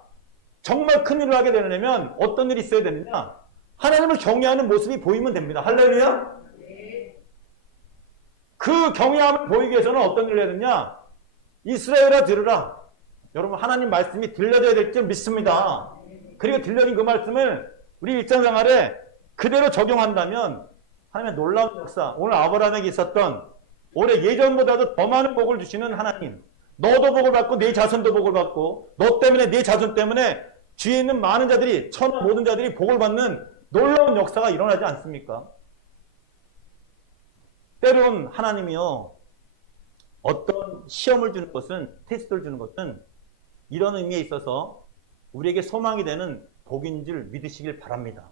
정말 큰 일을 하게 되려면 어떤 일이 있어야 되느냐? 하나님을 경외하는 모습이 보이면 됩니다. 할렐루야. 그 경외함을 보이기 위해서는 어떤 일을 해야 되느냐? 이스라엘아 들으라. 여러분 하나님 말씀이 들려져야 될 줄 믿습니다. 그리고 들려진 그 말씀을 우리 일상생활에 그대로 적용한다면 하나님의 놀라운 역사, 오늘 아브라함에게 있었던 올해 예전보다도 더 많은 복을 주시는 하나님, 너도 복을 받고 내 자손도 복을 받고 너 때문에 내 자손 때문에 주위에 있는 많은 자들이 천하 모든 자들이 복을 받는 놀라운 역사가 일어나지 않습니까? 때론 하나님이요 어떤 시험을 주는 것은 테스트를 주는 것은 이런 의미에 있어서 우리에게 소망이 되는 복인 줄 믿으시길 바랍니다.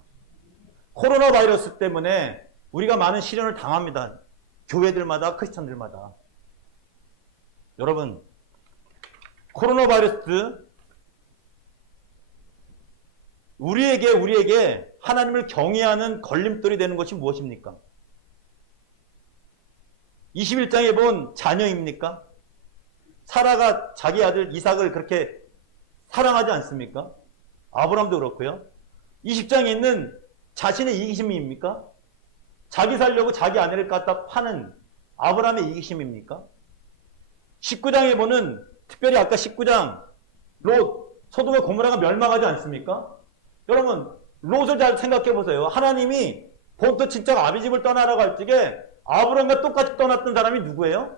코로나 바이러스 때문에 우리가 많은 시련을 당합니다. 교회들마다 크리스천들마다. 여러분 코로나 바이러스 우리에게 하나님을 경외하는 걸림돌이 되는 것이 무엇입니까? 21장에 본 자녀입니까? 사라가 자기 아들 이삭을 그렇게 사랑하지 않습니까? 아브라함도 그렇고요. 20장에 있는 자신의 이기심입니까? 자기 살려고 자기 아내를 갖다 파는 아브라함의 이기심입니까? 19장에 보는 특별히 아까 19장 롯, 소돔과 고모라가 멸망하지 않습니까? 여러분 롯을 잘 생각해 보세요. 하나님이 본토 친척 아비집을 떠나라고 할 적에 아브라함과 똑같이 떠났던 사람이 누구예요?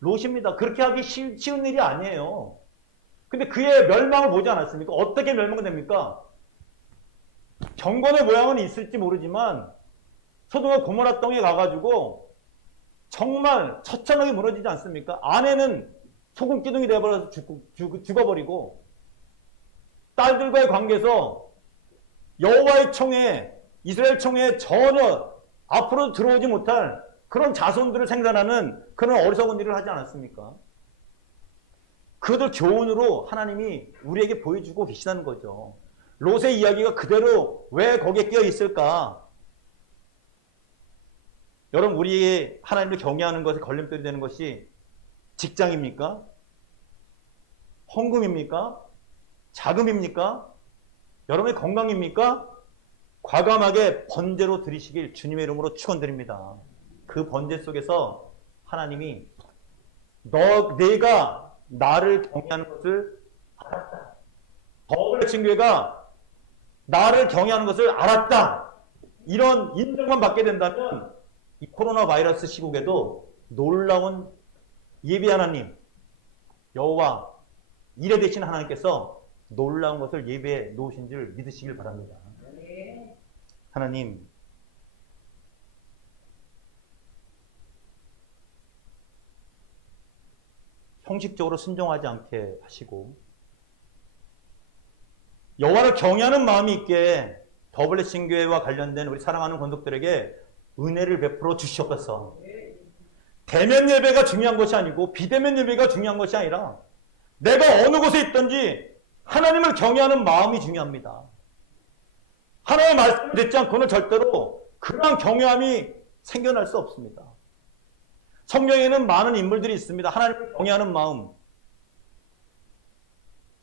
롯입니다. 그렇게 하기 쉬운 일이 아니에요. 근데 그의 멸망을 보지 않았습니까? 어떻게 멸망됩니까? 경건의 모양은 있을지 모르지만 소돔과 고모라 땅에 가가지고 정말 처참하게 무너지지 않습니까? 아내는 소금 기둥이 되어버려서 죽어버리고 딸들과의 관계에서 여호와의 총회, 이스라엘 총회에 전혀 앞으로 들어오지 못할 그런 자손들을 생산하는 그런 어리석은 일을 하지 않았습니까? 그들 교훈으로 하나님이 우리에게 보여주고 계시다는 거죠. 롯의 이야기가 그대로 왜 거기에 끼어 있을까? 여러분 우리의 하나님을 경외하는 것에 걸림돌이 되는 것이 직장입니까? 헌금입니까? 자금입니까? 여러분의 건강입니까? 과감하게 번제로 드리시길 주님의 이름으로 축원드립니다. 그 번제 속에서 하나님이 내가 나를 경외하는 것을 알았다. 더블레싱 교회가 나를 경외하는 것을 알았다. 이런 인정만 받게 된다면 이 코로나 바이러스 시국에도 놀라운 예비 하나님, 여호와 이레 되신 하나님께서 놀라운 것을 예배해 놓으신 줄 믿으시길 바랍니다. 하나님, 형식적으로 순종하지 않게 하시고 여호와를 경외하는 마음이 있게 더블레싱 교회와 관련된 우리 사랑하는 권속들에게 은혜를 베풀어 주시옵소서. 대면 예배가 중요한 것이 아니고 비대면 예배가 중요한 것이 아니라 내가 어느 곳에 있든지 하나님을 경외하는 마음이 중요합니다. 하나님의 말씀을 듣지 않고는 절대로 그러한 경외함이 생겨날 수 없습니다. 성경에는 많은 인물들이 있습니다. 하나님을 경외하는 마음.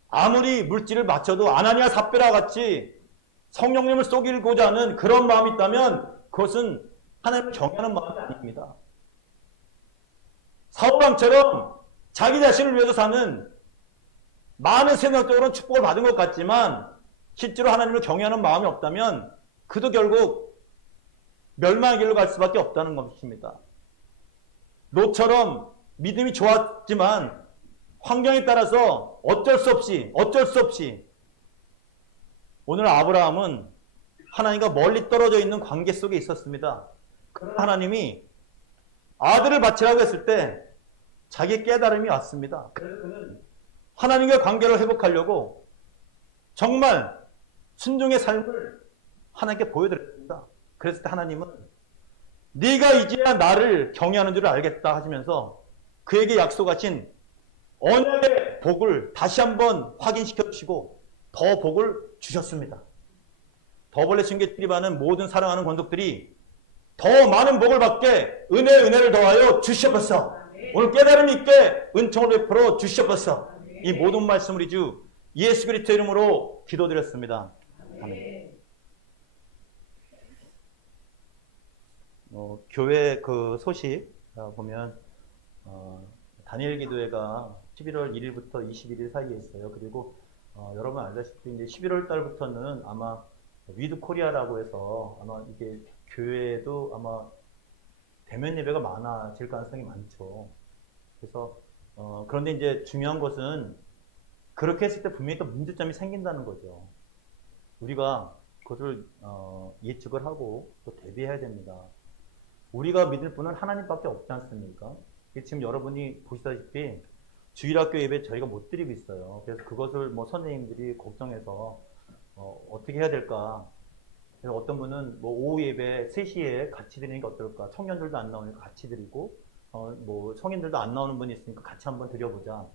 아무리 물질을 바쳐도 아나니아 삽비라 같이 성령님을 속이고자 하는 그런 마음이 있다면 그것은 하나님을 경외하는 마음이 아닙니다. 사울왕처럼 자기 자신을 위해서 사는 많은 세상적으로는 축복을 받은 것 같지만 실제로 하나님을 경외하는 마음이 없다면 그도 결국 멸망의 길로 갈 수밖에 없다는 것입니다. 롯처럼 믿음이 좋았지만 환경에 따라서 어쩔 수 없이 오늘 아브라함은 하나님과 멀리 떨어져 있는 관계 속에 있었습니다. 그러나 하나님이 아들을 바치라고 했을 때 자기 깨달음이 왔습니다. 그래서 그는 하나님과 관계를 회복하려고 정말 순종의 삶을 하나님께 보여드렸습니다. 그랬을 때 하나님은 네가 이제야 나를 경외하는 줄 알겠다 하시면서 그에게 약속하신 언약의 복을 다시 한번 확인시켜 주시고 더 복을 주셨습니다. 더블레싱 교회 출입하는 모든 사랑하는 권속들이 더 많은 복을 받게 은혜를 더하여 주시옵소서. 오늘 깨달음 있게 은총을 베풀어 주시옵소서. 이 모든 말씀을 우리 주 예수 그리스도 이름으로 기도드렸습니다. 아멘. 교회 그 소식 보면 다니엘 기도회가 11월 1일부터 21일 사이에 있어요. 그리고 여러분 알다시피 이제 11월 달부터는 아마 위드 코리아라고 해서 아마 이게 교회에도 아마 대면 예배가 많아질 가능성이 많죠. 그래서 그런데 이제 중요한 것은 그렇게 했을 때 분명히 또 문제점이 생긴다는 거죠. 우리가 그것을 예측을 하고 또 대비해야 됩니다. 우리가 믿을 분은 하나님밖에 없지 않습니까? 지금 여러분이 보시다시피 주일학교 예배 저희가 못 드리고 있어요. 그래서 그것을 뭐 선생님들이 걱정해서 어떻게 해야 될까? 그래서 어떤 분은 뭐 오후 예배 3시에 같이 드리는 게 어떨까? 청년들도 안 나오니까 같이 드리고 뭐 성인들도 안 나오는 분이 있으니까 같이 한번 드려보자.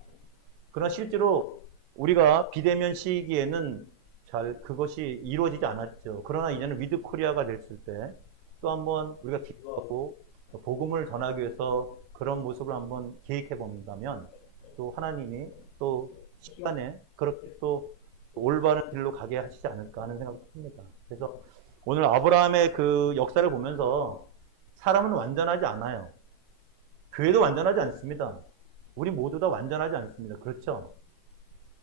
그러나 실제로 우리가 비대면 시기에는 잘 그것이 이루어지지 않았죠. 그러나 이제는 위드 코리아가 됐을 때 또 한번 우리가 기도하고 복음을 전하기 위해서 그런 모습을 한번 계획해 본다면 또 하나님이 또 시간에 그렇게 또 올바른 길로 가게 하시지 않을까 하는 생각이 듭니다. 그래서 오늘 아브라함의 그 역사를 보면서 사람은 완전하지 않아요. 교회도 완전하지 않습니다. 우리 모두 다 완전하지 않습니다. 그렇죠?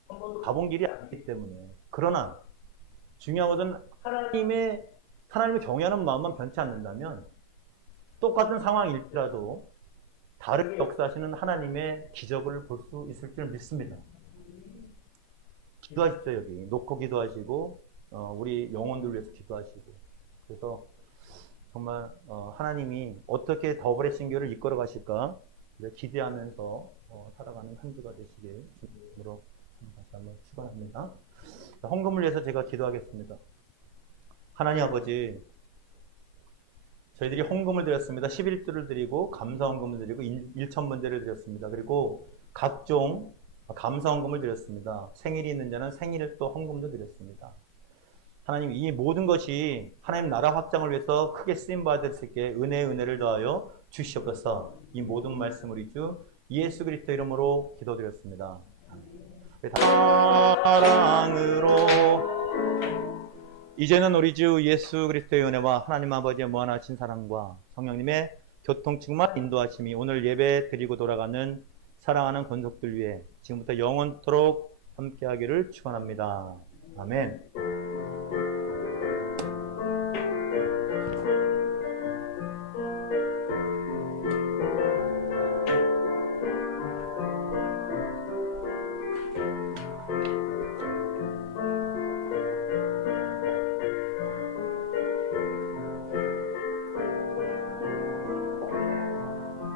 한 번도 가본 길이 아니기 때문에. 그러나 중요한 것은 하나님을 경외하는 마음만 변치 않는다면 똑같은 상황일지라도 다르게 역사하시는 하나님의 기적을 볼 수 있을 줄 믿습니다. 기도하십시오. 여기 놓고 기도하시고 우리 영혼들 위해서 기도하시고 그래서 정말 하나님이 어떻게 더블레싱 교회를 이끌어 가실까 기대하면서 살아가는 한 주가 되시길 주님으로 다시 한번 축원합니다. 헌금을 위해서 제가 기도하겠습니다. 하나님 아버지, 저희들이 헌금을 드렸습니다. 11조를 드리고 감사 헌금을 드리고 1,000번제를 드렸습니다. 그리고 각종 감사 헌금을 드렸습니다. 생일이 있는 자는 생일 또 헌금도 드렸습니다. 하나님, 이 모든 것이 하나님 나라 확장을 위해서 크게 쓰임받을 수 있게 은혜를 더하여 주시옵소서. 이 모든 말씀 우리 주 예수 그리스도 이름으로 기도드렸습니다. 사랑으로 이제는 우리 주 예수 그리스도의 은혜와 하나님 아버지의 무한하신 사랑과 성령님의 교통충만 인도하심이 오늘 예배 드리고 돌아가는 사랑하는 권속들 위해 지금부터 영원토록 함께하기를 축원합니다. 아멘.